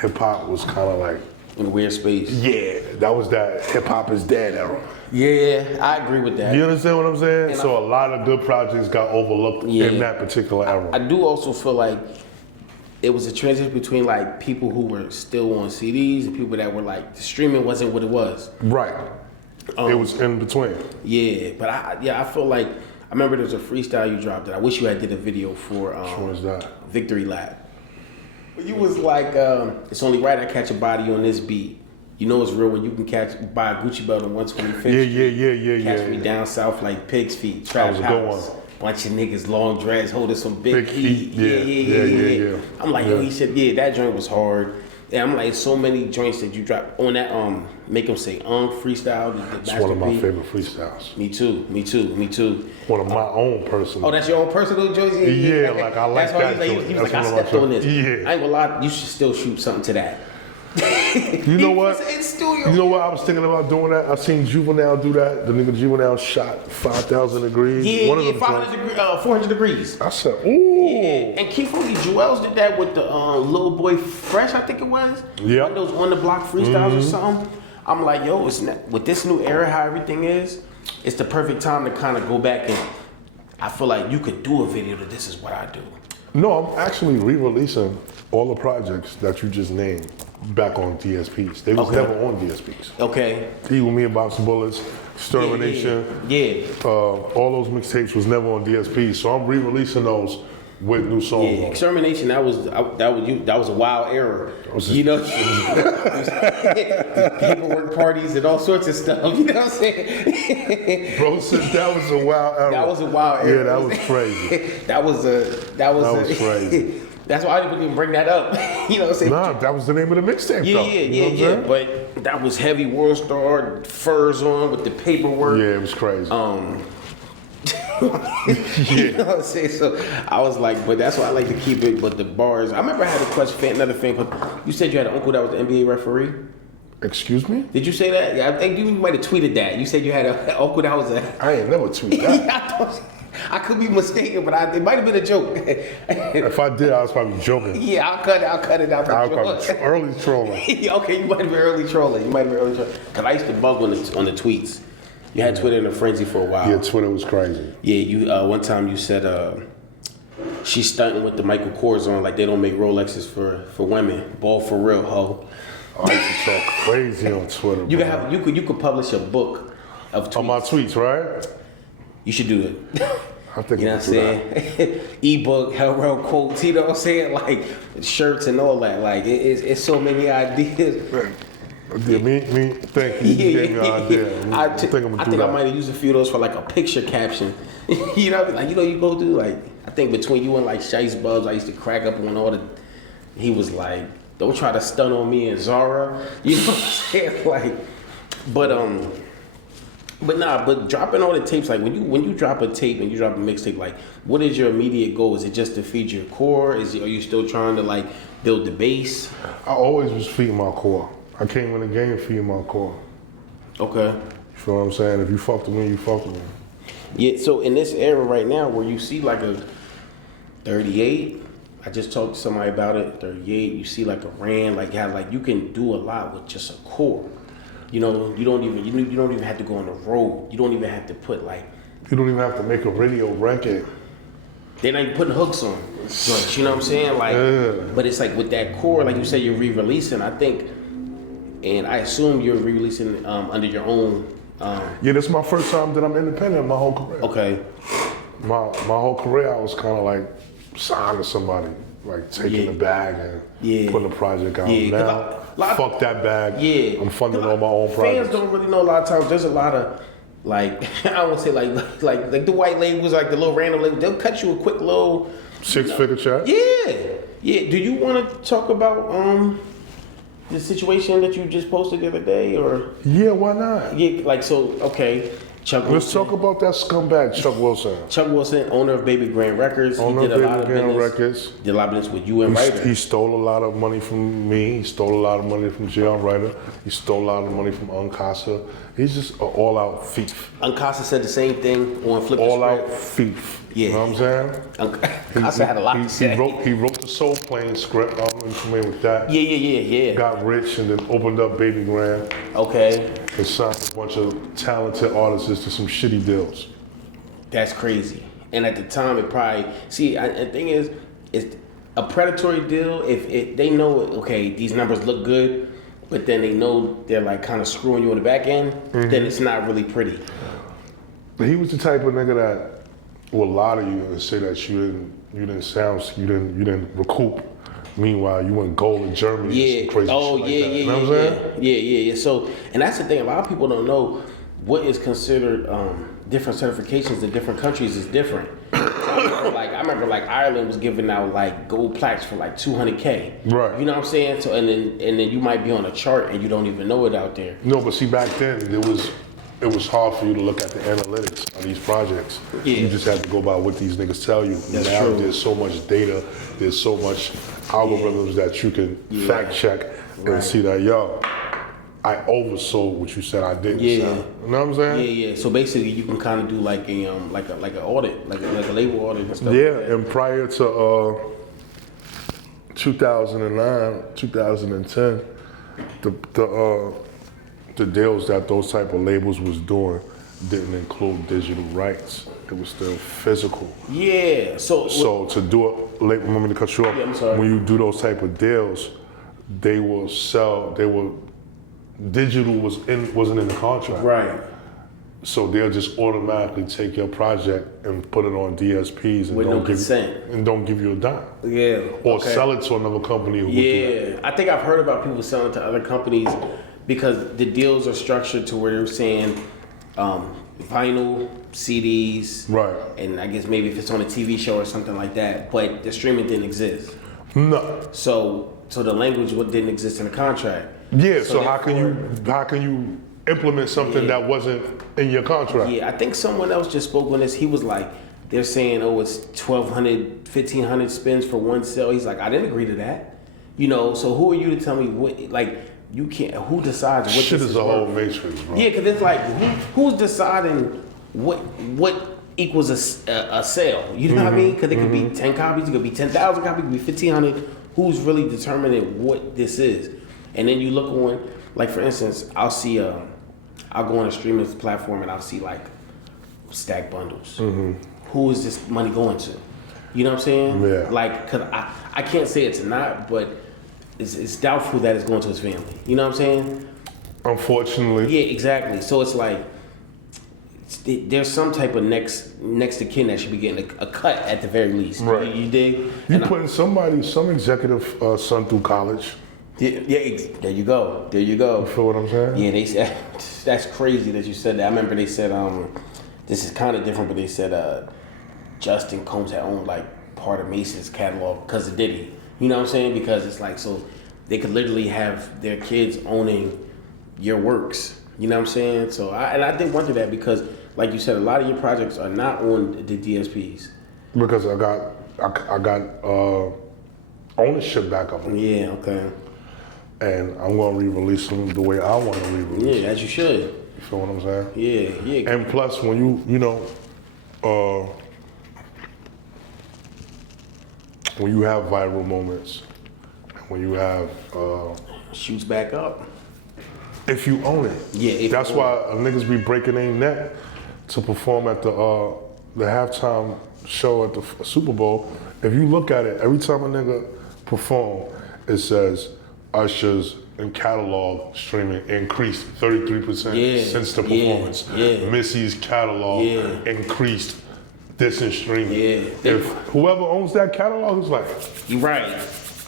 Hip hop was kind of like in a weird space. Yeah, that was that hip hop is dead era. Yeah, I agree with that. You understand what I'm saying? And so a lot of good projects got overlooked in that particular era. I do also feel like it was a transition between like people who were still on CDs and people that were like the streaming wasn't what it was. Right. It was in between. Yeah, but I feel like I remember there was a freestyle you dropped that I wish you had did a video for. Which one is that? Victory Lap. You was like, it's only right I catch a body on this beat. You know it's real when you can buy a Gucci belt on 125th. Yeah. Catch me down south like pig's feet. Trap house. Bunch of niggas, long dreads, holding some big heat. Yeah. I'm like, yo, he said, that joint was hard. Yeah, I'm like, so many joints that you drop on that make them say freestyle. It's one of my favorite freestyles. Me too. One of my own personal. Oh, that's your own personal joints? Yeah, like I like that joint. He was like, I stepped on this. Yeah. I ain't gonna lie, you should still shoot something to that. You know what? You know what? I was thinking about doing that. I seen Juvenile do that. The nigga Juvenile shot 5,000 degrees. Yeah, 400 degrees. I said, ooh. Yeah. And Keith Lee Jewels did that with the Little Boy Fresh, I think it was. Yeah. One of those on the block freestyles or something. I'm like, yo, it's not, with this new era, how everything is, it's the perfect time to kind of go back and I feel like you could do a video that this is what I do. No, I'm actually re-releasing all the projects that you just named back on DSPs. They was never on DSPs. Okay. Eagle Me and Box Bullets, Extermination. Yeah. All those mixtapes was never on DSPs, so I'm re-releasing those with new songs. Yeah, Extermination. That was a wild era. You know, paperwork parties and all sorts of stuff. You know what I'm saying? Bro said that was a wild era. That was a wild era. Yeah, that was crazy. that was crazy. That's why I didn't even bring that up. You know what I'm saying? Nah, that was the name of the mixtape, though. Yeah. But that was heavy World Star, furs on with the paperwork. Yeah, it was crazy. You know what I'm saying? So I was like, but that's why I like to keep it. But the bars, I remember I had a question, another thing. You said you had an uncle that was an NBA referee. Excuse me? Did you say that? Yeah, I think you might have tweeted that. You said you had an uncle that was a. I ain't never tweeted that. I could be mistaken, but it might have been a joke. If I did, I was probably joking. Yeah, I'll cut it out. I was probably early trolling. Okay, you might have been early trolling. Because I used to bug on the tweets. You had Twitter in a frenzy for a while. Yeah, Twitter was crazy. Yeah, you one time you said she's stunting with the Michael Kors on like they don't make Rolexes for women. Ball for real, ho. Oh, I used to talk crazy on Twitter. You could publish a book of tweets. On my tweets, right? You should do it. I think you know what I'm saying? Ebook, Hell Rell quotes, you know what I'm saying? Like shirts and all that. Like it's so many ideas. Yeah, me, thank you. You gave me an idea. I think I might have used a few of those for like a picture caption. You know, like you go through like I think between you and like Shice Bubs, I used to crack up on all the. He was like, "Don't try to stun on me and Zara." You know what I'm saying? Like, but But dropping all the tapes, like when you drop a tape and you drop a mixtape, like what is your immediate goal? Is it just to feed your core? Are you still trying to like build the base? I always was feeding my core. I came in the game feeding my core. Okay. You feel what I'm saying? If you fuck with me, you fuck with me. Yeah, so in this era right now where you see like a 38, I just talked to somebody about it, 38, you see like a Rand, like how like you can do a lot with just a core. You know, you don't even have to go on the road. You don't even have to put like, You don't even have to make a radio record. they're not even putting hooks on joints, you know what I'm saying? Like, but it's like with that core, like you said, you're re-releasing, I think, and I assume you're re-releasing under your own. Yeah, this is my first time that I'm independent my whole career. Okay. My whole career, I was kind of like signed to somebody, like taking the bag and putting a project out. Now, fuck that bag. Yeah. I'm funding all my own projects. Fans don't really know a lot of times. There's a lot of like I would say like the white labels, like the little random labels. They'll cut you a quick little 6-figure check. Yeah. Do you want to talk about the situation that you just posted the other day, or? Yeah, why not? Yeah, like so. Okay, Chuck. Let's talk about that scumbag, Chuck Wilson. Chuck Wilson, owner of Baby Grand Records. Owner He did of a lot Baby of Grand business. Records. Did a lot of business with you and Ryder. He stole a lot of money from me. He stole a lot of money from J.R. Ryder. He stole a lot of money from Uncasa. He's just an all-out thief. Uncasa said the same thing on Flip the All-out Script. thief. Yeah. You know what I'm saying? Uncasa had a lot to say. He wrote the Soul Plane script. I'm familiar with that. Yeah. Got rich and then opened up Baby Grand. Okay. And signed a bunch of talented artists to some shitty deals. That's crazy. And at the time, it probably the thing is, it's a predatory deal. If they know, okay, these numbers look good, but then they know they're like kind of screwing you on the back end, then it's not really pretty. But he was the type of nigga that will lie to you and say that you didn't recoup. Meanwhile, you went gold in Germany. Yeah. And some crazy shit like that. You know what I'm saying? Yeah. So, and that's the thing. A lot of people don't know what is considered different certifications in different countries is different. I remember like Ireland was giving out like gold plaques for like 200K. Right. You know what I'm saying? So and then you might be on a chart and you don't even know it out there. No, but see, back then it was hard for you to look at the analytics on these projects. Yeah. You just had to go by what these niggas tell you. That's now true. There's so much data, there's so much algorithms that you can fact check and see that, yo, I oversold what you said I didn't sell. You know what I'm saying? Yeah. So basically you can kind of do like a like an audit, like a label audit and stuff. Yeah, like that. and prior to 2009, 2010, the deals that those type of labels was doing didn't include digital rights. It was still physical. Yeah. So to do it, let me to cut you off. Yeah, I'm sorry. When you do those type of deals, they will sell. Digital wasn't in the contract. Right. So they'll just automatically take your project and put it on DSPs and With no consent. don't give you a dime. Yeah. Or sell it to another company who would do that. I think I've heard about people selling to other companies because the deals are structured to where they're saying vinyl, CDs, Right. and I guess maybe if it's on a TV show or something like that, but the streaming didn't exist. No. So the language didn't exist in the contract. Yeah, so how can you implement something that wasn't in your contract? Yeah, I think someone else just spoke on this. He was like, they're saying, oh, it's 1,200, 1,500 spins for one sale. He's like, I didn't agree to that. You know, so who are you to tell me what, like, you can't, who decides what Shit this is a whole matrix, bro. Yeah, because it's like, who's deciding what equals a sale? You know what I mean? Because it could be 10 copies, it could be 10,000 copies, it could be 1,500. Who's really determining what this is? And then you look on, like for instance, I'll go on a streaming platform and I'll see like stack bundles. Who is this money going to? You know what I'm saying? Yeah. Like, cause I can't say it's not, but it's doubtful that it's going to his family. You know what I'm saying? Unfortunately. Yeah, exactly. So it's like, there's some type of next of kin that should be getting a cut at the very least. Right. You dig? You putting some executive son through college. Yeah, there you go. You feel what I'm saying? Yeah, they said that's crazy that you said that. I remember they said this is kind of different, but they said Justin Combs had owned like part of Mason's catalog because of Diddy. You know what I'm saying? Because it's like so they could literally have their kids owning your works. You know what I'm saying? So I did wonder that because, like you said, a lot of your projects are not on the DSPs. Because I got ownership back of them. Yeah, okay. And I'm gonna re-release them the way I want to re-release them. Yeah, as you should. You feel what I'm saying? Yeah, yeah. And plus, when when you have viral moments, when you have Shoots back up. if you own it, Yeah, that's why niggas be breaking their neck to perform at the halftime show at the Super Bowl. If you look at it, every time a nigga perform, it says Usher's and catalog streaming increased 33% since the performance. Yeah. Missy's catalog increased this in streaming. Yeah. If whoever owns that catalog is like, You right.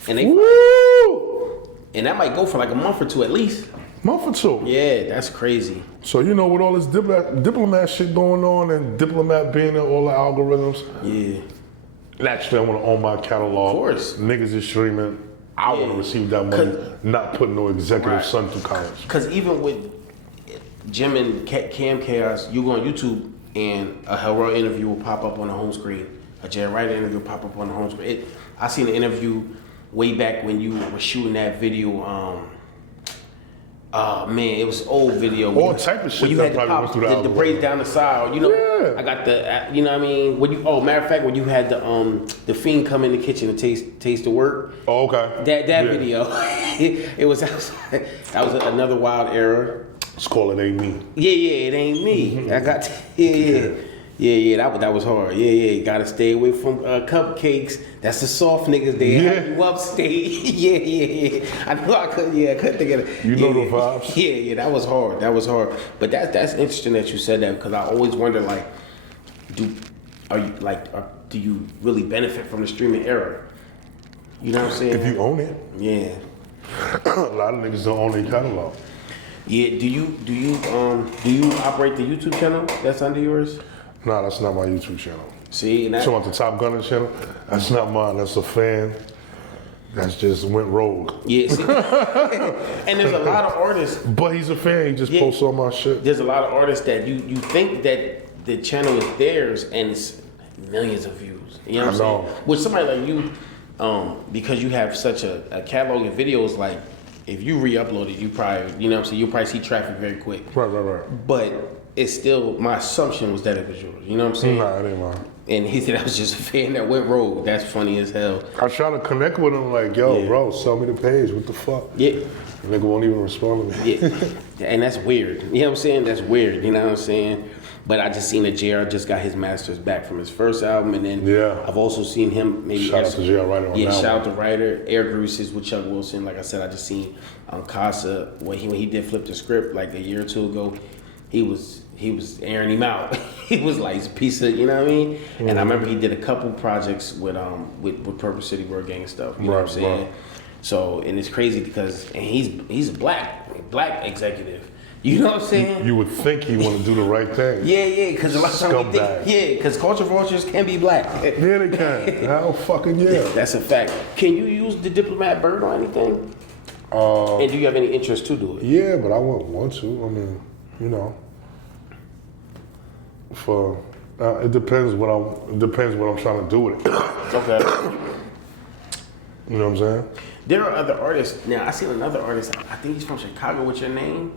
And they woo! and that might go for like a month or two at least. Month or two. Yeah, that's crazy. So with all this diplomat shit going on and Diplomat being in all the algorithms, Yeah. naturally I want to own my catalog. Of course. Niggas is streaming. I want to receive that money, not putting no executive son through college. Because even with Jim and Cam Chaos, you go on YouTube and a Hell Rell interview will pop up on the home screen. A Jay Ryder interview will pop up on the home screen. I seen an interview way back when you were shooting that video. Man, it was old video. All type of shit when you that had to probably pop went through the the algorithm. braids down the side. Yeah. I got the. You know what I mean? When you matter of fact, when you had the fiend come in the kitchen and taste the work. Oh, okay. That video, it was that was another wild era. Let's call it Ain't Me. Yeah, it ain't me. I got that was hard. Yeah, gotta stay away from cupcakes. That's the soft niggas. They have you upstate. yeah. I know I couldn't think of it. You know the vibes. Yeah, that was hard. But that's interesting that you said that because I always wonder like, do you really benefit from the streaming era? You know what I'm saying? If you own it. Yeah. A lot of niggas don't own their catalog. Yeah, do you operate the YouTube channel that's under yours? Nah, that's not my YouTube channel. See, and So on the Top Gunner channel, that's not mine. That's a fan that's just went rogue. yeah, see, and there's a lot of artists. But he's a fan. He just posts all my shit. There's a lot of artists that you think that the channel is theirs and it's millions of views. You know what I'm saying? With somebody like you, because you have such a catalog of videos, like if you re-upload it, you probably, you'll probably see traffic very quick. Right. But it's still, my assumption was that it was yours. You know what I'm saying? Nah, it ain't mine. And he said I was just a fan that went rogue. That's funny as hell. I try to connect with him like, bro, sell me the page. What the fuck? Yeah. The nigga won't even respond to me. Yeah. And that's weird. You know what I'm saying? That's weird. You know what I'm saying? But I just seen that JR just got his masters back from his first album, and then I've also seen him maybe. Shout out to JR Ryder on that shout out to one. Ryder. Air Greases with Chuck Wilson. Like I said, I just seen Casa when he did flip the script like a year or two ago. He was airing him out. He was like a piece of, you know what I mean? Mm-hmm. And I remember he did a couple projects with Purpose City Word Gang and stuff. You know what I'm saying? Right. So, and it's crazy because he's a black executive. You know what I'm saying? You would think he want to do the right thing. Yeah, because a lot of times we think, because culture vultures can be black. Yeah, they can. Hell fucking yeah. That's a fact. Can you use the Diplomat bird or anything? And do you have any interest to do it? Yeah, but I wouldn't want to. I mean, it depends what I'm trying to do with it. Okay. You know what I'm saying? There are other artists. Now I seen another artist. I think he's from Chicago. What's your name?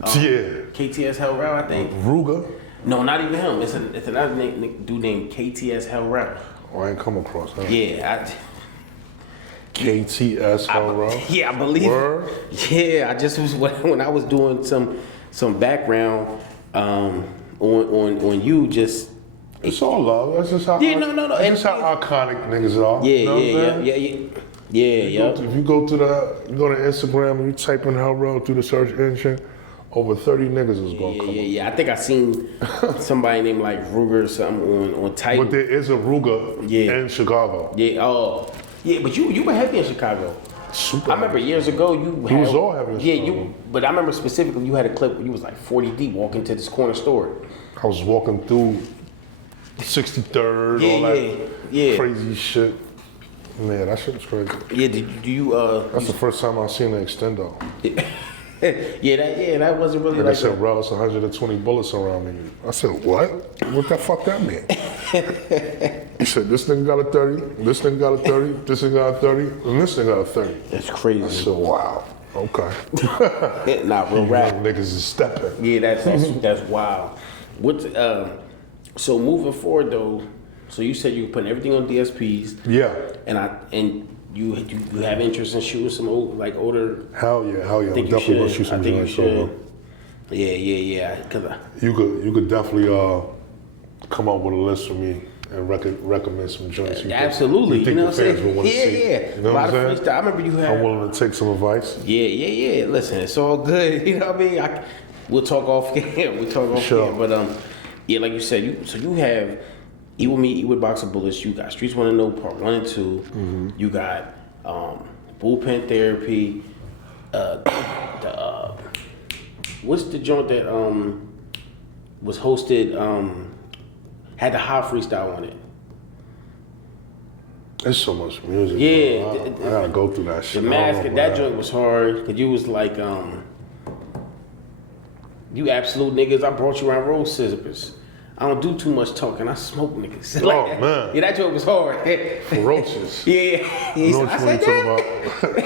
KTS Hell Rell, I think. Ruger? No, not even him. It's another dude named KTS Hell Rell. Oh, I ain't come across that. Yeah. KTS Hell Rell? Yeah, I believe. Word? Yeah, I just was when I was doing some background on you. Just it's all love. That's just how. Yeah, no. That's just how iconic niggas are. Yeah. If you go to Instagram and you type in Hell Rell through the search engine, over 30 niggas is gonna come up. Yeah. I think I seen somebody named like Ruger or something on Titan. But there is a Ruger in Chicago. Yeah. Oh. Yeah, but you were heavy in Chicago. Super. I remember years ago you was all heavy in Chicago. But I remember specifically you had a clip where you was like 40 deep walking to this corner store. I was walking through 63rd, all that crazy shit. Man, that shit was crazy. Yeah, do you That's the first time I seen an extendo. that wasn't really And like they said, that. Rell, it's 120 bullets around me. I said, what? What the fuck that mean? He said, this nigga got a 30, this nigga got a 30, this nigga got a 30, and this nigga got a 30. That's I crazy. said, wow, okay. Nah, real You rap. young niggas is stepping. Yeah, that's wild. What? So moving forward though, so you said you were putting everything on DSPs. Yeah. And you have interest in shooting some older. Hell yeah. I I'm think definitely you gonna should. shoot some I think you joints should. over. Yeah. You could definitely come up with a list for me and recommend some joints. Absolutely. You think know the what I'm fans saying? would want to see? Yeah. You know A what lot I'm of saying? freestyle. I remember you had. I'm willing to take some advice. Yeah. Listen, it's all good. You know what I mean? We'll talk off here. We'll talk off Sure. here. But yeah, like you said, you have Eat With Me, Eat With Box of Bullets. You got Streets Wanna Know Part 1 and 2. Mm-hmm. You got Bullpen Therapy. What's the joint that was hosted? Had the hot freestyle on it. There's so much music. Yeah, bro. I gotta go through that The shit. mask, I don't know that about joint was hard, cause you was like, you absolute niggas. I brought you around road scissors. I don't do too much talking. I smoke niggas. Oh, man. Yeah, that joke was hard. Ferocious. yeah. You know I what said you're that. talking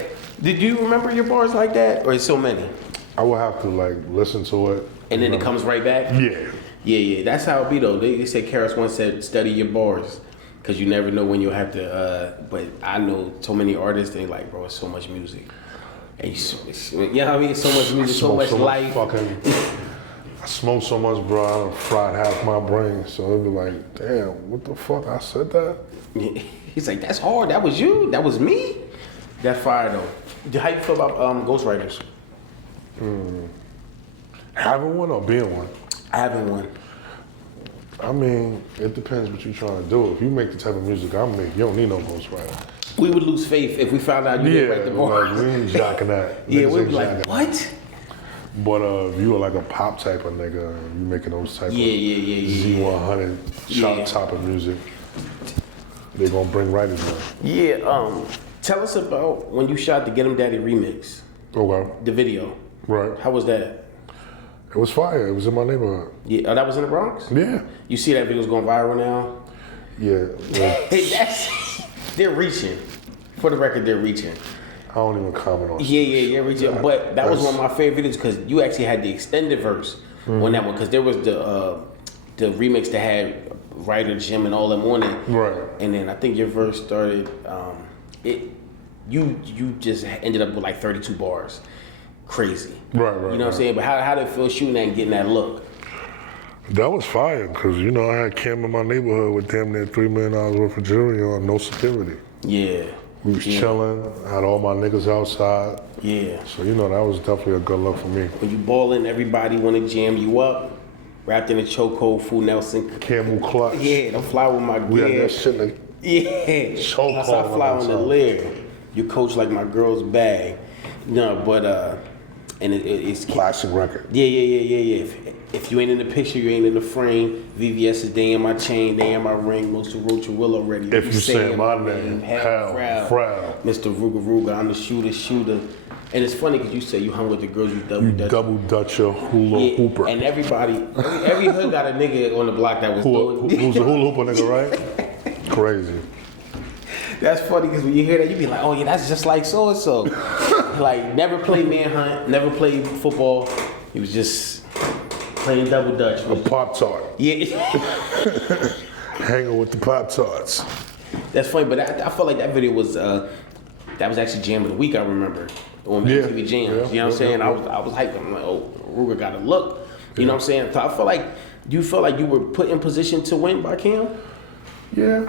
about? Did you remember your bars like that, or is so many? I would have to like listen to it. And then it comes right back. Yeah. Yeah. That's how it be though. They said Karis once said, study your bars, cause you never know when you'll have to. But I know so many artists. They like, bro, it's so much music. And you know what I mean? So much music, so much life. I smoke so much, bro. I done fried half my brain. So it'd be like, damn, what the fuck? I said that? He's like, that's hard. That was you. That was me. That fire though. How you feel about ghostwriters? Having one or being one? Having one. I mean, it depends what you're trying to do. If you make the type of music I make, you don't need no ghostwriter. We would lose faith if we found out you didn't write the bars. like, we ain't jocking that. Yeah, Niggas we'd ain't be like, jocking what? that. But if you were like a pop type of nigga, and you making those type of Z100 Yeah. top of music, they gonna bring writers in. Yeah, tell us about when you shot the Get 'Em Daddy remix, Okay, the video. right. How was that? It was fire. It was in my neighborhood. Yeah, that was in the Bronx? Yeah. You see that video's going viral now? Yeah. They're reaching. For the record, they're reaching. I don't even comment on Yeah, reaching. But that was one of my favorite videos because you actually had the extended verse on that one because there was the remix that had Ryder, Jim, and all them on it. Right. And then I think your verse started. You just ended up with like 32 bars. Crazy. Right. You know what I'm saying? But how did it feel shooting that and getting that look? That was fire because, you know, I had Cam in my neighborhood with damn near $3 million worth of jewelry on, no security. Yeah. We was chilling, had all my niggas outside. Yeah. So, you know, that was definitely a good look for me. When you ballin', everybody want to jam you up. Wrapped in a chokehold, Fool Nelson. Camel clutch. Yeah, the fly with my gear. We had that shit like Yeah. chokehold. That's how I fly on the lid. You coach like my girl's bag. No, but and it's classic record. Yeah. If you ain't in the picture, you ain't in the frame. VVS is they in my chain, they in my ring. Most of Roach will already. If you say my name, Hell Rell. Mr. Ruga, I'm the shooter. And it's funny because you say you hung with the girls, you Double Dutcher, hula hooper. And everybody, every hood got a nigga on the block that was doing. Who's a hula hooper nigga, right? Crazy. That's funny because when you hear that, you be like, oh yeah, that's just like so and so. Like never played manhunt, never played football. He was just playing double dutch. A Pop-Tart. Yeah. Hanging with the Pop-Tarts. That's funny, but I felt like that video was actually Jam of the Week. I remember on MTV Jams. Yeah, you know what I'm saying? I was hyped. I'm like, oh, Ruger got a look. You know what I'm saying? So I felt like you felt like you were put in position to win by Cam. Yeah,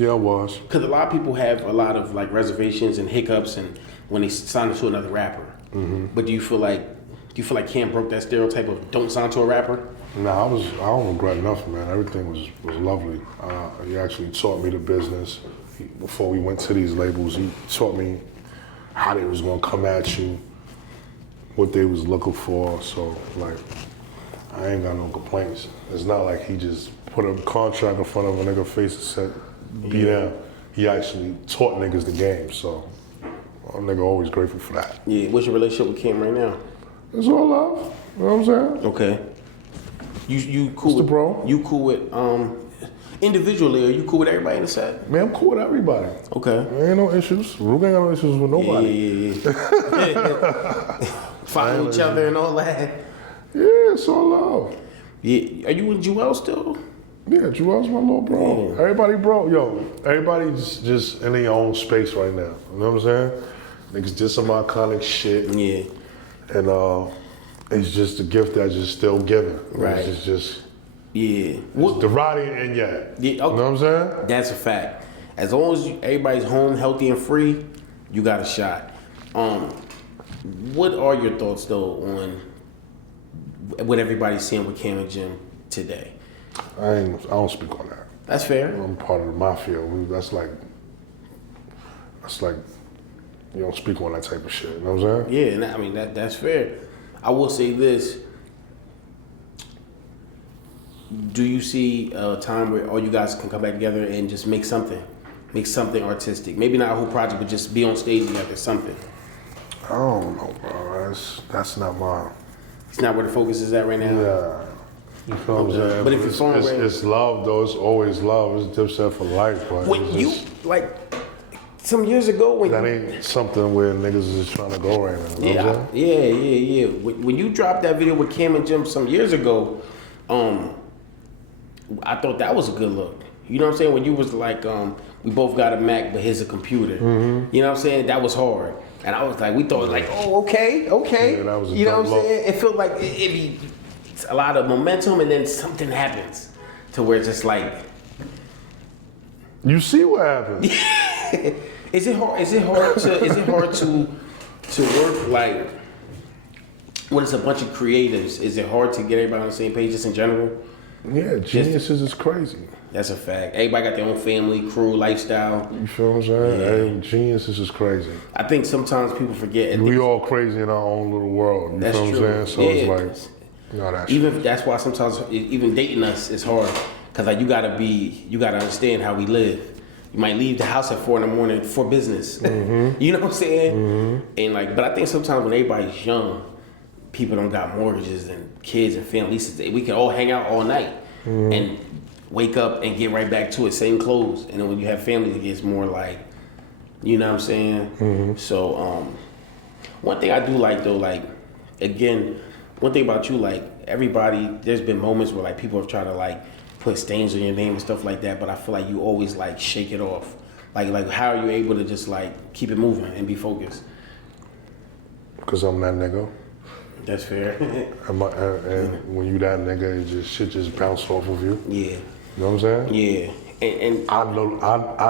I was. Because a lot of people have a lot of like reservations and hiccups, and when they sign to another rapper. Mm-hmm. But do you feel like Cam broke that stereotype of don't sign to a rapper? Nah, I don't regret nothing, man. Everything was lovely. He actually taught me the business. Before we went to these labels, he taught me how they was gonna come at you, what they was looking for. So like, I ain't got no complaints. It's not like he just put a contract in front of a nigga face and said, be down. He actually taught niggas the game, so A nigga always grateful for that. Yeah, what's your relationship with Cam right now? It's all love. You know what I'm saying? Okay. You cool What's the with, bro? You cool with individually, are you cool with everybody in the set? Man, I'm cool with everybody. Okay. There ain't no issues. Rube ain't got no issues with nobody. Yeah. Fighting each other and all that. Yeah, it's all love. Yeah. Are you with Joel still? Yeah, Joel's my little bro. Yeah. Everybody, bro. Yo, everybody's just in their own space right now. You know what I'm saying? Niggas did some iconic shit. Yeah. And it's just a gift that's just still given. Right. It's just Yeah. it's the Roddy and yeah. Yeah, okay. You know what I'm saying? That's a fact. As long as everybody's home, healthy and free, you got a shot. What are your thoughts though on what everybody's seeing with Cam and Jim today? I don't speak on that. That's fair. I'm part of the mafia. That's like you don't speak on that type of shit. You know what I'm saying? Yeah, and I mean that's fair. I will say this. Do you see a time where all you guys can come back together and just make something artistic? Maybe not a whole project, but just be on stage together, something. I don't know, bro. That's not my. It's not where the focus is at right now. Yeah. You feel what I'm saying? But if you're far away, it's love though. It's always love. It's Dipset for life. But when it's you just, like some years ago when that ain't something where niggas is trying to go right now. You know what I'm saying? yeah. When you dropped that video with Cam and Jim some years ago, I thought that was a good look. You know what I'm saying? When you was like, we both got a Mac, but here's a computer. Mm-hmm. You know what I'm saying? That was hard. And I was like, we thought like, oh, okay. Yeah, that was a you know what I'm dope saying? It felt like it be a lot of momentum, and then something happens to where it's just like. You see what happened? Is it hard to work like when it's a bunch of creatives? Is it hard to get everybody on the same page just in general? Yeah, geniuses is crazy. That's a fact. Everybody got their own family, crew, lifestyle. You feel what I'm saying? Yeah. Hey, geniuses is crazy. I think sometimes people forget. We all crazy in our own little world. You That's feel true. what I'm saying? So Yeah. it's like, you know, that Even shit. that's why sometimes even dating us is hard, cause like you gotta understand how we live. You might leave the house at 4 a.m. for business. Mm-hmm. You know what I'm saying? And like, but I think sometimes when everybody's young, people don't got mortgages and kids and families. We can all hang out all night and wake up and get right back to it, same clothes. And then when you have families, it gets more like, you know what I'm saying? So one thing I do like though, like again, one thing about you, like everybody, there's been moments where like people have tried to like put stains on your name and stuff like that, but I feel like you always like shake it off. Like how are you able to just like keep it moving and be focused? Because I'm that nigga. That's fair. And when you that nigga, shit just bounce off of you. Yeah. You know what I'm saying? Yeah. And I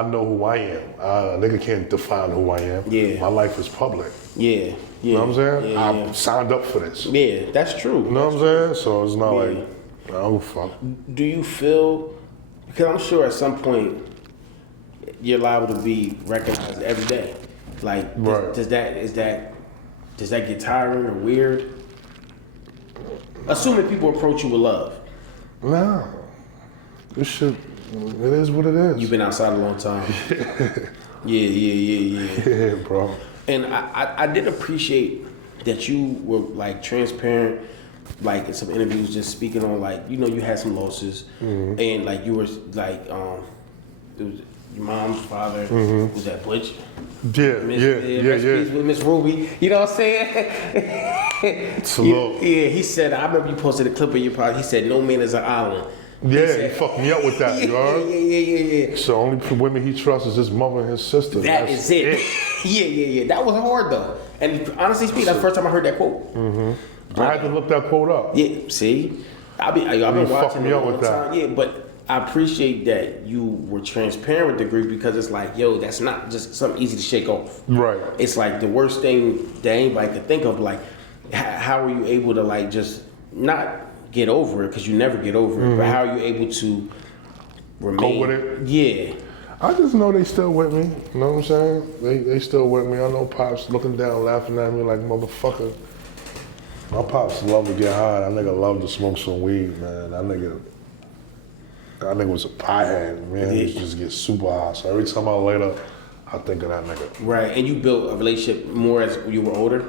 know who I am. A nigga can't define who I am. Yeah. My life is public. yeah. You know what I'm saying? Yeah, I signed up for this. yeah, that's true. You know what I'm saying? So it's not Yeah. like, I don't fuck. Do you feel, because I'm sure at some point you're liable to be recognized every day. Like, Right. does that get tiring or weird? Assuming people approach you with love. Nah. This shit, it is what it is. You've been outside a long time. Yeah. Yeah, bro. And I did appreciate that you were like transparent, like in some interviews, just speaking on like, you know, you had some losses, and like you were like, it was your mom's father was that Butch. Yeah. With Miss Ruby. You know what I'm saying? Salute. He said, I remember you posted a clip of your pod. He said, "No man is an island." Yeah, he fucked me up with that, you heard? Yeah. So only women he trusts is his mother and his sister. That is it. Yeah. That was hard though. And honestly speaking, that's the first time I heard that quote. I had to look that quote up. Yeah, see? I've been fucked watching me it up all with the that. time. Yeah, but I appreciate that you were transparent with the group because it's like, yo, that's not just something easy to shake off. Right. It's like the worst thing that anybody could think of. Like, how are you able to like just not get over it, because you never get over it, but how are you able to remain? Cope with it? Yeah. I just know they still with me. You know what I'm saying? They still with me. I know Pops looking down, laughing at me like, motherfucker. My Pops love to get high. That nigga love to smoke some weed, man. That nigga was a pothead, man. He used to just get super high. So every time I laid up, I think of that nigga. Right, and you built a relationship more as you were older?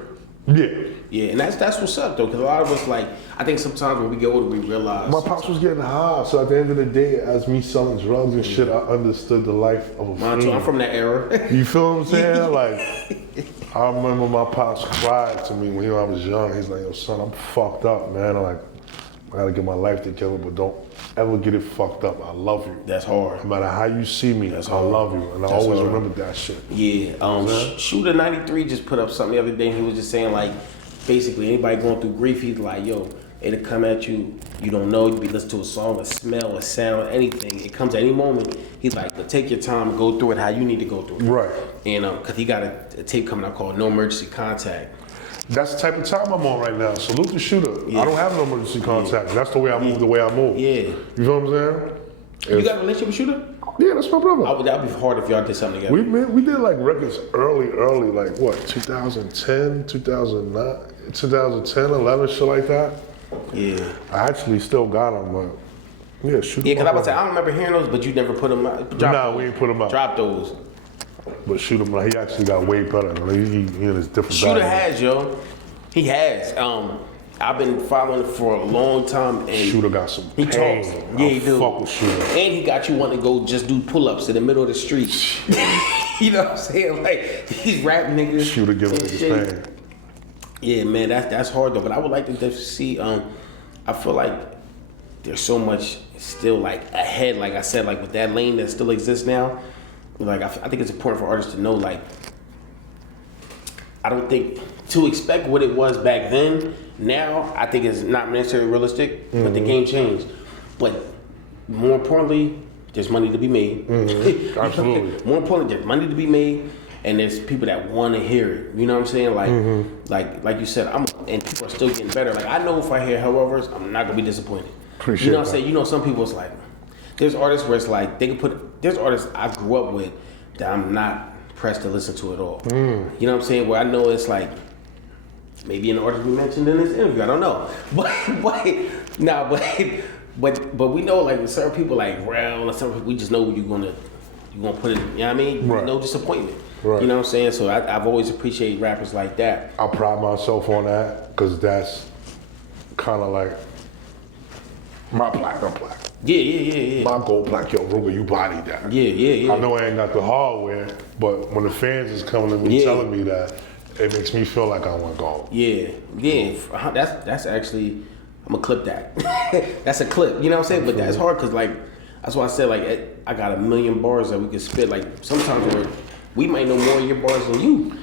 Yeah. Yeah, and that's what's up though, because a lot of us like, I think sometimes when we get older we realize. My pops was getting high, so at the end of the day, as me selling drugs and shit, I understood the life of a Mine too, I'm from that era. You feel what I'm saying? Like, I remember my pops cried to me when I was young. He's like, yo, son, I'm fucked up, man. I'm like, I gotta get my life together, but don't ever get it fucked up. I love you. That's hard. No matter how you see me, I love you. And I always remember that shit. Yeah, Shooter 93 just put up something the other day. He was just saying like, basically anybody going through grief, he's like, yo, it'll come at you, you don't know, you be listening to a song, a smell, a sound, anything. It comes at any moment. He's like, but take your time, go through it how you need to go through it. Right. And cause he got a tape coming out called No Emergency Contact. That's the type of time I'm on right now. Salute the Shooter. Yeah. I don't have no emergency contact. That's the way I move, the way I move. Yeah. You feel what I'm saying? You got a relationship with Shooter? Yeah, that's my brother. That would be hard if y'all did something together. We did like records early, like what, 2010, 2009, 2010, 11, shit like that. Yeah. I actually still got them, but yeah, Shooter. Yeah, because I was say I don't remember hearing those, but you never put them out. Nah, we ain't put them out. Drop those. But Shooter, he actually got way better. He in his different. Shooter has, yo. He has. I've been following it for a long time, and Shooter got some he pain. talks. Yeah, he do. Fuck with Shooter. And he got you wanting to go just do pull-ups in the middle of the street. You know what I'm saying? Like these rap niggas. Shooter giving niggas pain. Yeah, man, that's hard though. But I would like to see. I feel like there's so much still like ahead. Like I said, like with that lane that still exists now. Like I think it's important for artists to know. Like I don't think to expect what it was back then. Now I think it's not necessarily realistic, but the game changed. But more importantly, there's money to be made. Absolutely. More importantly, there's money to be made, and there's people that want to hear it. You know what I'm saying? Like you said, and people are still getting better. Like I know if I hear Hell Rell verse, I'm not gonna be disappointed. Appreciate you know what I'm that. saying? You know, some people it's like there's artists where it's like they can put. There's artists I grew up with that I'm not pressed to listen to at all. You know what I'm saying? Where I know it's like maybe an artist we mentioned in this interview. I don't know, but we know like with certain people like Rell and some people, we just know you're gonna put it. You know what I mean? Right. No disappointment. Right. You know what I'm saying? So I've always appreciated rappers like that. I pride myself on that because that's kind of like my platinum plaque. Yeah. My gold plaque, yo, Ruger, you bodied that. Yeah. I know I ain't got the hardware, but when the fans is coming to me telling me that, it makes me feel like I want gold. Yeah. That's actually, I'm gonna clip that. That's a clip, you know what I'm saying? But that's hard because like, that's why I said like, I got a million bars that we can spit. Like sometimes we might know more of your bars than you.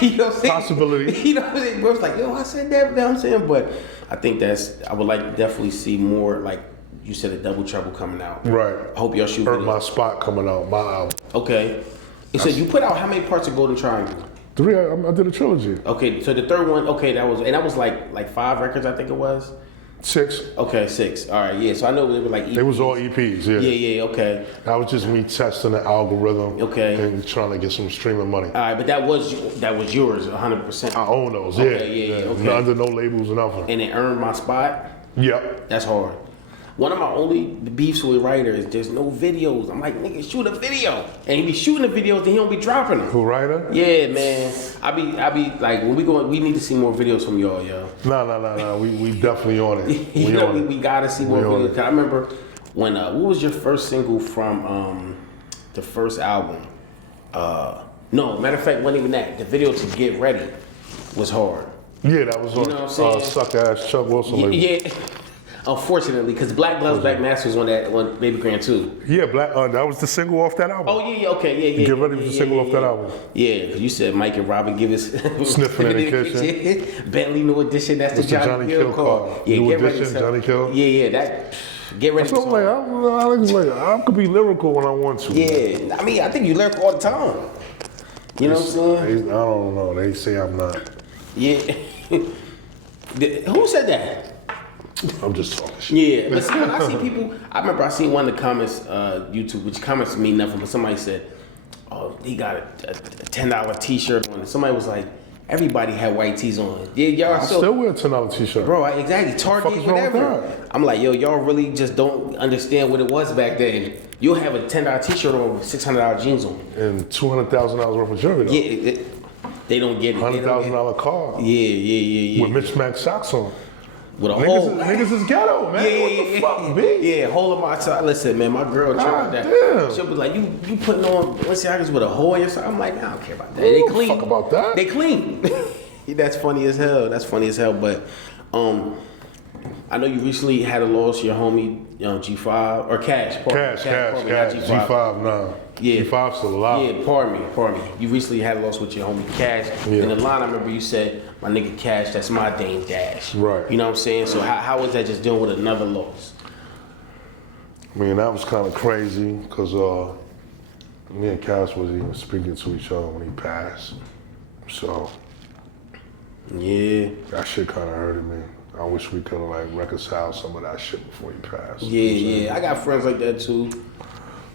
You know what I'm saying? Possibility. You know what I'm saying? Bro, it's like, yo, I said that, you know what I'm saying? But I think I would like to definitely see more like, you said a Double Trouble coming out. Right. I hope y'all shoot Earn My Spot coming out, my album. Okay. So you put out how many parts of Golden Triangle? 3, I did a trilogy. Okay, so the third one, that was like 5 records, I think it was. 6. Okay, 6. All right, yeah. So I know they were like EPs. It was all EPs, yeah. Yeah, okay. That was just me testing the algorithm. Okay. And trying to get some streaming money. All right, but that was yours, 100%. I own those, Okay, yeah. Okay. Under no labels or nothing. And it earned my spot. Yep. That's hard. One of my only beefs with writers, there's no videos. I'm like, nigga, shoot a video. And he be shooting the videos, then he don't be dropping them. Who, writer? Yeah, man. I be like, when we need to see more videos from y'all, yo. No. We definitely on it. We gotta see more videos. I remember when, what was your first single from the first album? No, matter of fact, wasn't even that. The video to Get Ready was hard. Yeah, that was on know what I'm saying? Suck Ass Chuck Wilson label. Yeah. Unfortunately, because Black Gloves, Black Masters on that one, Baby Grand too. Yeah, that was the single off that album. Oh yeah, okay, yeah. Get Ready was the single off that album. Yeah, because you said Mike and Robin give us Sniffing in the kitchen. Bentley New Edition. That's the Johnny Kill call. Yeah, New Get Edition, Ready. Johnny Kill. Yeah, that. Get Ready. So I could be lyrical when I want to. Yeah, I mean, I think you lyrical all the time. You know what I'm saying? I don't know. They say I'm not. Yeah. Who said that? I'm just talking shit. Yeah, but see, when I see people, I remember I seen one of the comments, YouTube, which comments mean nothing, but somebody said, oh, he got a $10 t-shirt on, and somebody was like, everybody had white tees on. Yeah, y'all I still wear a $10 t-shirt. Bro, exactly. Target, is wrong with whatever. that? I'm like, yo, y'all really just don't understand what it was back then. You'll have a $10 t-shirt on with $600 jeans on. And $200,000 worth of jewelry though. Yeah, they don't get it. $100,000 car. Yeah. With mismatched socks on. With a hole. Niggas is ghetto, man. Yeah, what the fuck, B? Yeah, hole in my sock. Listen, man, my girl tried that. Damn. She'll be like, you putting on Balenciagas with a hole in your sock? I'm like, I don't care about that. They clean. Fuck about that. They clean. That's funny as hell. But I know you recently had a loss. Your homie, G5 or Cash. Cash. G5, nah. Yeah. G5 still alive. Yeah, pardon me. You recently had a loss with your homie Cash. Yeah. In the line, I remember you said, my nigga Cash, that's my Dame Dash. Right. You know what I'm saying? So how was that just dealing with another loss? I mean, that was kind of crazy because me and Cash wasn't even speaking to each other when he passed. So Yeah. that shit kind of hurted me. I wish we could have like reconciled some of that shit before he passed. Yeah. I got friends like that too.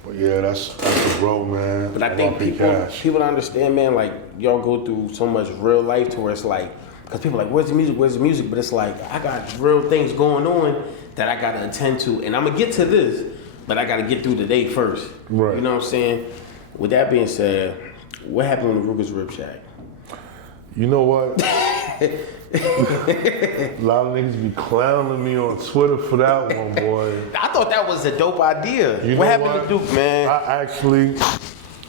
But yeah, that's the bro, man. But I think people don't understand, man, like y'all go through so much real life to where it's like, because people are like, where's the music? But it's like, I got real things going on that I got to attend to. And I'm going to get to this, but I got to get through the day first. Right. You know what I'm saying? With that being said, what happened with the Ruger's Rib Shack? You know what? A lot of niggas be clowning me on Twitter for that one, boy. I thought that was a dope idea. You What know happened to Duke, man? I actually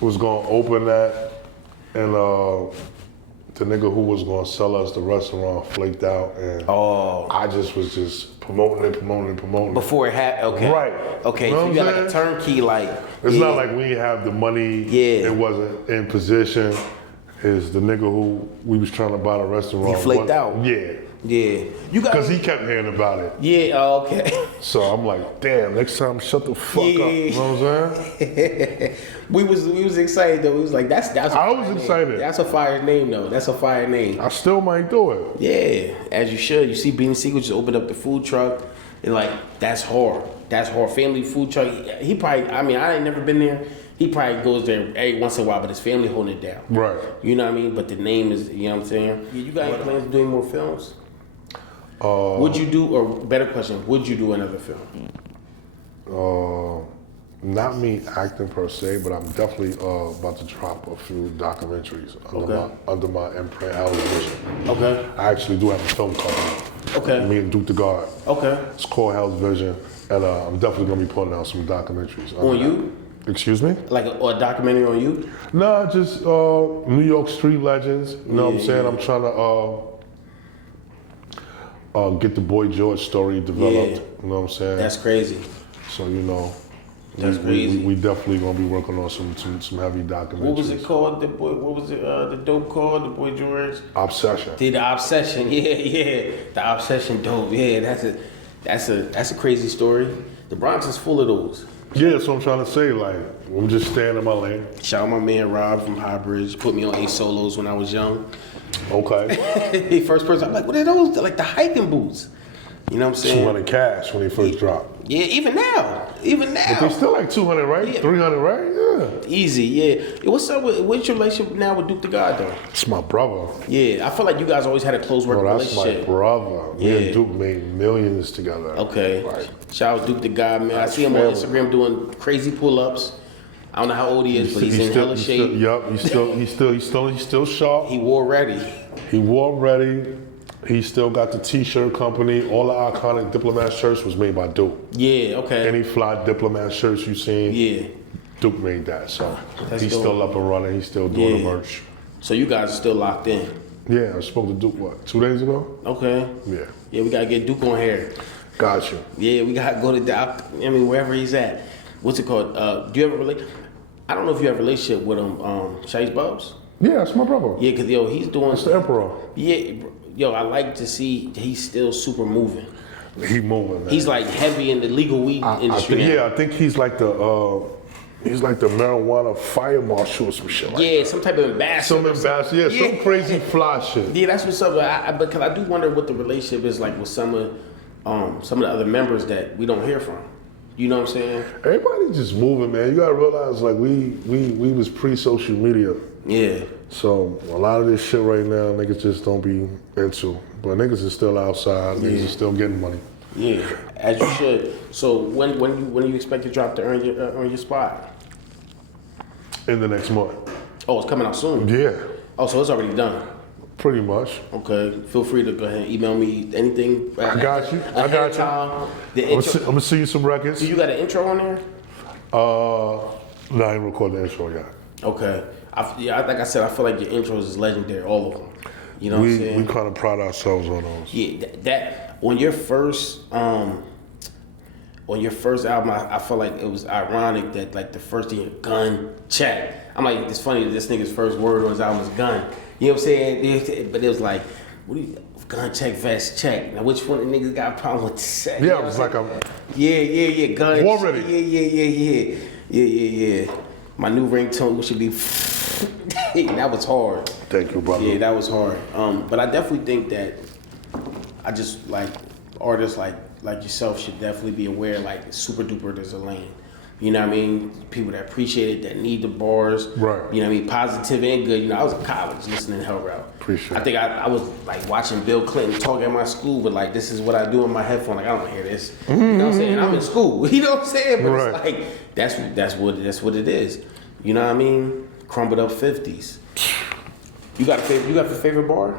was gonna open that, and the nigga who was gonna sell us the restaurant flaked out, and I was just promoting it. Before it happened, okay. Right. Okay, You know so what you I'm got like a saying? turnkey, like. It's not like we didn't have the money. Yeah. It wasn't in position. Is the nigga who we was trying to buy the restaurant. He flaked out. Yeah. Yeah. You got. Because he kept hearing about it. Yeah, okay. So I'm like, damn, next time shut the fuck up. You know what I'm saying? we was excited though. We was like, that's I was excited. That's a fire name though. That's a fire name. I still might do it. Yeah, as you should. You see Beanie Siegel just opened up the food truck. And like, that's hard. That's hard. Family food truck. He probably, I mean, I ain't never been there. He probably goes there every once in a while, but his family holding it down. Right. You know what I mean? But the name is, you know what I'm saying? You got any plans of doing more films? Would you do, or better question, would you do another film? Not me acting per se, but I'm definitely about to drop a few documentaries under my imprint, Hell Vision. Okay. I actually do have a film company. Okay. Me and Duke the God. Okay. It's called Hell Vision, and I'm definitely gonna be putting out some documentaries. On you? Excuse me? Like a documentary on you? Nah, just New York street legends. You know what I'm saying? I'm trying to get the Boy George story developed. You know what I'm saying? That's crazy. So you know, That's crazy. we definitely gonna be working on some heavy documentaries. What was it called? What was it? The dope called? The Boy George? Obsession. The Obsession. Yeah. The Obsession dope. Yeah, that's a crazy story. The Bronx is full of those. Yeah, that's what I'm trying to say. Like, I'm just staying in my lane. Shout out my man Rob from High Bridge. Put me on 8 solos when I was young. Okay. He first person. I'm like, what are those? They're like the hiking boots. You know what I'm saying? 200 cash when they first dropped. Yeah, even now. But they still like 200, right? Yeah. 300, right? Yeah. Easy, yeah. What's up what's your relationship now with Duke the God though? It's my brother. Yeah, I feel like you guys always had a close working Bro, that's relationship. my brother. Me Yeah. and Duke made millions together. Okay. Like, Shout out Duke the God, man. I see him on Instagram doing crazy pull-ups. I don't know how old he is, but he's in hella shape. He's still sharp. He wore ready. He wore ready. He still got the t-shirt company. All the iconic Diplomat shirts was made by Duke. Yeah, okay. Any fly Diplomat shirts you seen, Yeah. Duke made that. So That's he's dope. still up and running. He's still doing the Yeah. merch. So you guys are still locked in. Yeah, I spoke to Duke, 2 days ago? Okay. Yeah. Yeah, we gotta get Duke on here. Got you. Yeah, we gotta go to wherever he's at. What's it called? Do you have a I don't know if you have a relationship with him, Shai's Bubs? Yeah, that's my brother. Yeah, cause he's doing. That's the Emperor. Yeah, yo, I like to see he's still super moving. He moving, man. He's like heavy in the legal weed industry. I think he's like the marijuana fire marshal or some shit like Yeah, some type of ambassador. Some crazy fly shit. Yeah, that's what's up. Because I do wonder what the relationship is like with some of the other members that we don't hear from. You know what I'm saying? Everybody just moving, man. You gotta realize, like, we was pre-social media. Yeah. So a lot of this shit right now, niggas just don't be into. But niggas is still outside. Niggas is still getting money. Yeah, as you should. So when you expect to drop to earn your spot? In the next month. Oh, it's coming out soon. Yeah, Oh, so it's already done. pretty much. Okay, feel free to go ahead and email me anything. I got you. I got you. The I'm intro. gonna see you some records. Do you got an intro on there? No, I ain't recorded the intro yet. Okay. Like I said, I feel like your intros is legendary, all of them. You know what I'm saying? We kind of pride ourselves on those. Yeah, that on your first album, I felt like it was ironic that like the first thing, gun check. I'm like, it's funny that this nigga's first word on his album was gun. You know what I'm saying? But it was like, what do you, gun check, vest check. Now which one of the niggas got a problem with the set? Yeah, it was like a yeah, gun. War ready. Yeah. My new ringtone should be. That was hard. Thank you, brother. Yeah, that was hard. But I definitely think that I just like artists like yourself should definitely be aware. Like super duper, there's a lane. You know what I mean? People that appreciate it, that need the bars. Right. You know what I mean? Positive and good. You know, I was in college listening to Hell Rell. Appreciate I think I was like watching Bill Clinton talk at my school, but like this is what I do in my headphone. Like I don't want to hear this. You know what I'm saying? I'm in school. You know what I'm saying? But Right. it's like that's what it is. You know what I mean? Crumbled up 50s. You got a favorite bar?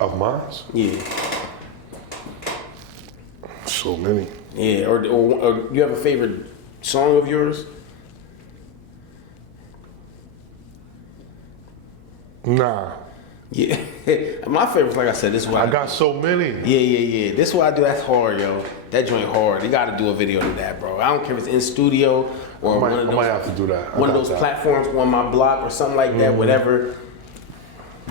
Of mine? Yeah. So many. Yeah, or you have a favorite song of yours? Nah. Yeah. My favorite, like I said, this is what I got so many. Yeah. This is what I do. That's hard, yo. That joint hard. You got to do a video to that, bro. I don't care if it's in studio or I might have to do that. One of those platforms on my block or something like that. Whatever.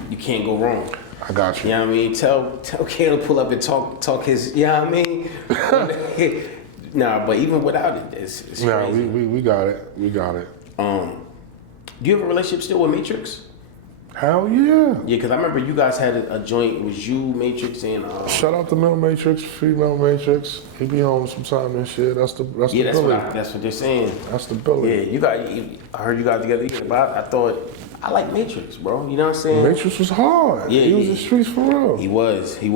You can't go wrong. I got you. You know what I mean? Tell Kale to pull up and talk his. You know what I mean? Nah, but even without it, it's Nah, crazy. we got it. We got it. Do you have a relationship still with Matrix? Hell yeah. Yeah, because I remember you guys had a joint. It was you, Matrix, and Shout out to male Matrix, female Matrix. He be home sometime and shit. That's the yeah, Billy. that's what they're saying. That's the Billy. Yeah, I heard you guys together. But I thought I like Matrix, bro. You know what I'm saying? Matrix was hard. Yeah, he was yeah. in the streets for real. He was. He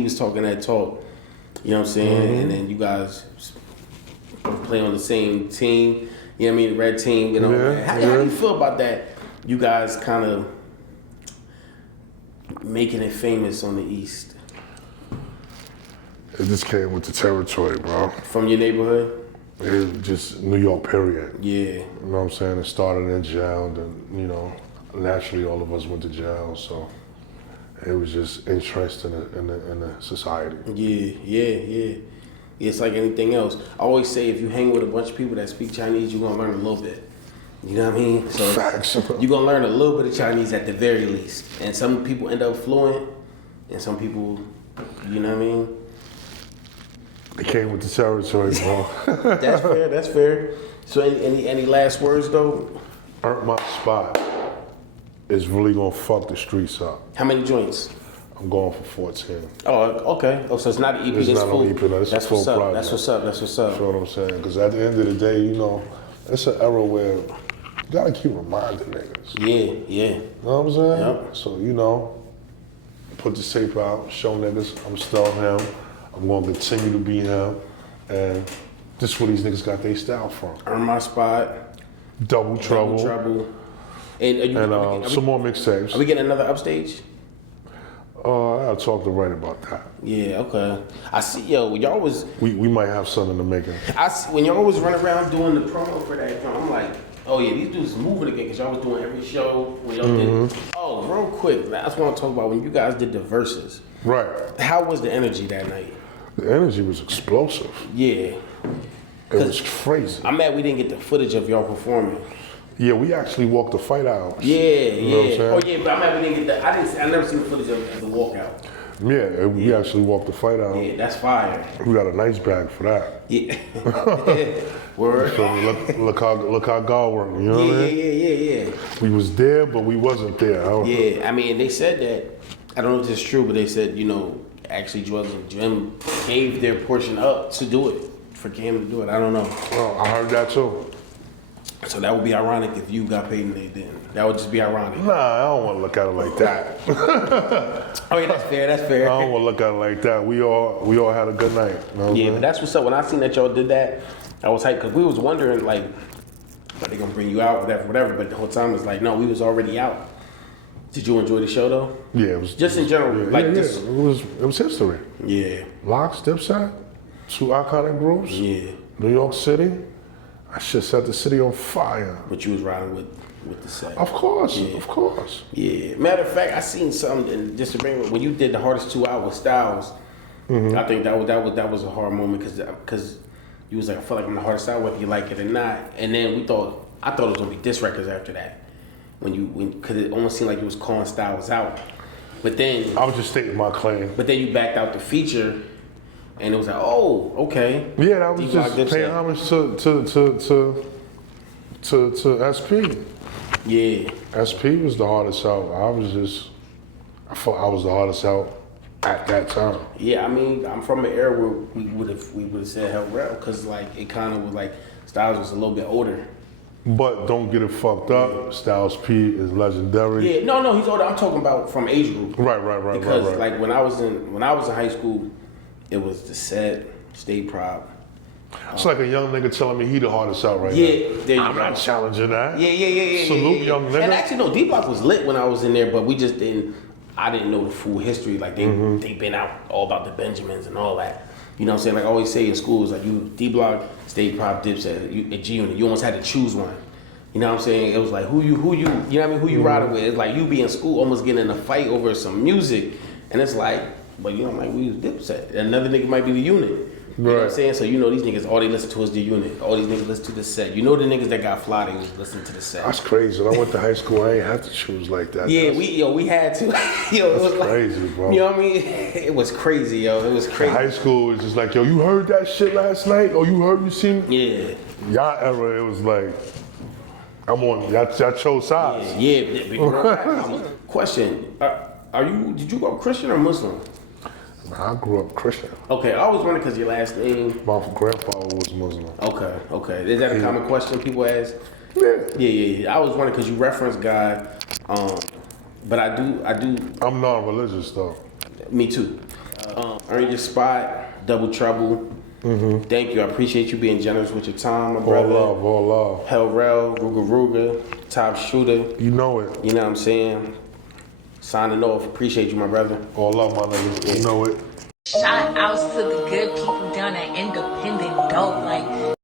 was talking that talk. You know what I'm saying? And then you guys play on the same team. You know what I mean? The red team. You know. Yeah, How do you feel about that? You guys kind of making it famous on the East. It just came with the territory, bro. From your neighborhood? It was just New York, period. Yeah. You know what I'm saying? It started in jail, then, you know, naturally all of us went to jail, so it was just interest in the society. Yeah. It's like anything else. I always say if you hang with a bunch of people that speak Chinese, you're gonna learn a little bit. You know what I mean? So Facts. you're gonna learn a little bit of Chinese at the very least. And some people end up fluent, and some people, you know what I mean? It came with the territory, bro. That's fair. So any last words though? Earned my spot is really gonna fuck the streets up. How many joints? I'm going for 14. Oh, okay. Oh, so it's not an EP. It's not full. an EP, no, it's a That's full what's up. project. That's what's up. You know what I'm saying? Because at the end of the day, you know, it's an era where you gotta keep reminding niggas. Yeah. You know what I'm saying? Yep. So, you know, put the tape out, show niggas I'm still him. I'm gonna continue to be him. And this is where these niggas got their style from. Earn my spot. Double Trouble. And some more mixtapes. Are we getting another upstage? I'll talk to Ray about that. Yeah, okay. I see, yo, y'all was, We might have something in the making. I see, when y'all was running around doing the promo for that joint, I'm like, oh yeah, these dudes moving again, because y'all was doing every show when y'all did. Oh, real quick, I just want to talk about when you guys did the verses. Right. How was the energy that night? The energy was explosive. Yeah. It was crazy. I'm mad we didn't get the footage of y'all performing. Yeah, we actually walked the fight out. Yeah, You know what I'm saying? Oh yeah, but I'm mad we didn't get that. I never seen the footage of the walkout. Yeah, we actually walked the fight out. Yeah, that's fire. We got a nice bag for that. Yeah. Word. So look how God worked. You know what I mean? Yeah. We was there, but we wasn't there. Yeah, I mean, they said that, I don't know if this is true, but they said, you know, actually Drugs and Jim gave their portion up to do it, for Cam to do it. I don't know. Oh, I heard that too. So that would be ironic if you got paid and they didn't. That would just be ironic. Nah, I don't want to look at it like that. Oh yeah, that's fair. That's fair. I don't want to look at it like that. We all had a good night. You know what Yeah, I'm but that's what's up. When I seen that y'all did that, I was hyped because we was wondering like, are they gonna bring you out, whatever? But the whole time it's like, no, we was already out. Did you enjoy the show though? Yeah, it was Just in general, like this. It was history. Yeah, Locks, Dipset, two iconic groups. yeah. New York City. I should set the city on fire. But you was riding with the set. Of course, Yeah. of course. Yeah. Matter of fact, I seen something in disagreement when you did the hardest 2 hours Styles. I think that was a hard moment because you was like, I feel like I'm the hardest out whether you like it or not. And then I thought it was gonna be diss records after that. Because it almost seemed like you was calling Styles out. But then I was just stating my claim. But then you backed out the feature, and it was like, oh, okay. Yeah, that was D-Block just paying homage to SP. Yeah. SP was the hardest out. I thought I was the hardest out at that time. Yeah, I mean, I'm from an era where we would have said Hell Rell, because like it kind of was like Styles was a little bit older. But don't get it fucked up. Styles P is legendary. Yeah, no, he's older. I'm talking about from age group. Right. Because like when I was in high school, it was the set, State Prop. It's like a young nigga telling me he the hardest out right Yeah, now. I'm not challenging that. Yeah. Salute, young nigga. And actually, no, D-Block was lit when I was in there, but we just didn't. I didn't know the full history. Like they been out all about the Benjamins and all that. You know what I'm saying? Like I always say in schools, like you D-Block, State Prop, Dipset, a G-Unit. You almost had to choose one. You know what I'm saying? It was like who you know what I mean? Who you riding with? It's like you be in school almost getting in a fight over some music, and it's like, but you know, like we was Dipset. Another nigga might be the Unit. You know what I'm saying? So you know these niggas, all they listen to is the Unit. All these niggas listen to the set. You know the niggas that got fly, they was listening to the set. That's crazy. When I went to high school, I ain't had to choose like that. Yeah, we had to. Yo, it was crazy, like, bro. You know what I mean? It was crazy, yo. It was crazy. High school was just like, yo, you heard that shit last night? Or you seen? Yeah. Y'all era, it was like, y'all chose sides. Yeah. Question: Did you go Christian or Muslim? I grew up Christian. Okay, I always wondered because your last name. My grandfather was Muslim. Okay. Is that a common question people ask? Yeah. I always wondered because you reference God, but I do. I'm non-religious though. Me too. Earn your spot, double trouble. Thank you. I appreciate you being generous with your time, my brother. All love. Hell Rell, Ruga, top shooter. You know it. You know what I'm saying? Signing off. Appreciate you, my brother. All love, my nigga. You know it. Shout outs to the good people down at Independent Dope. Like,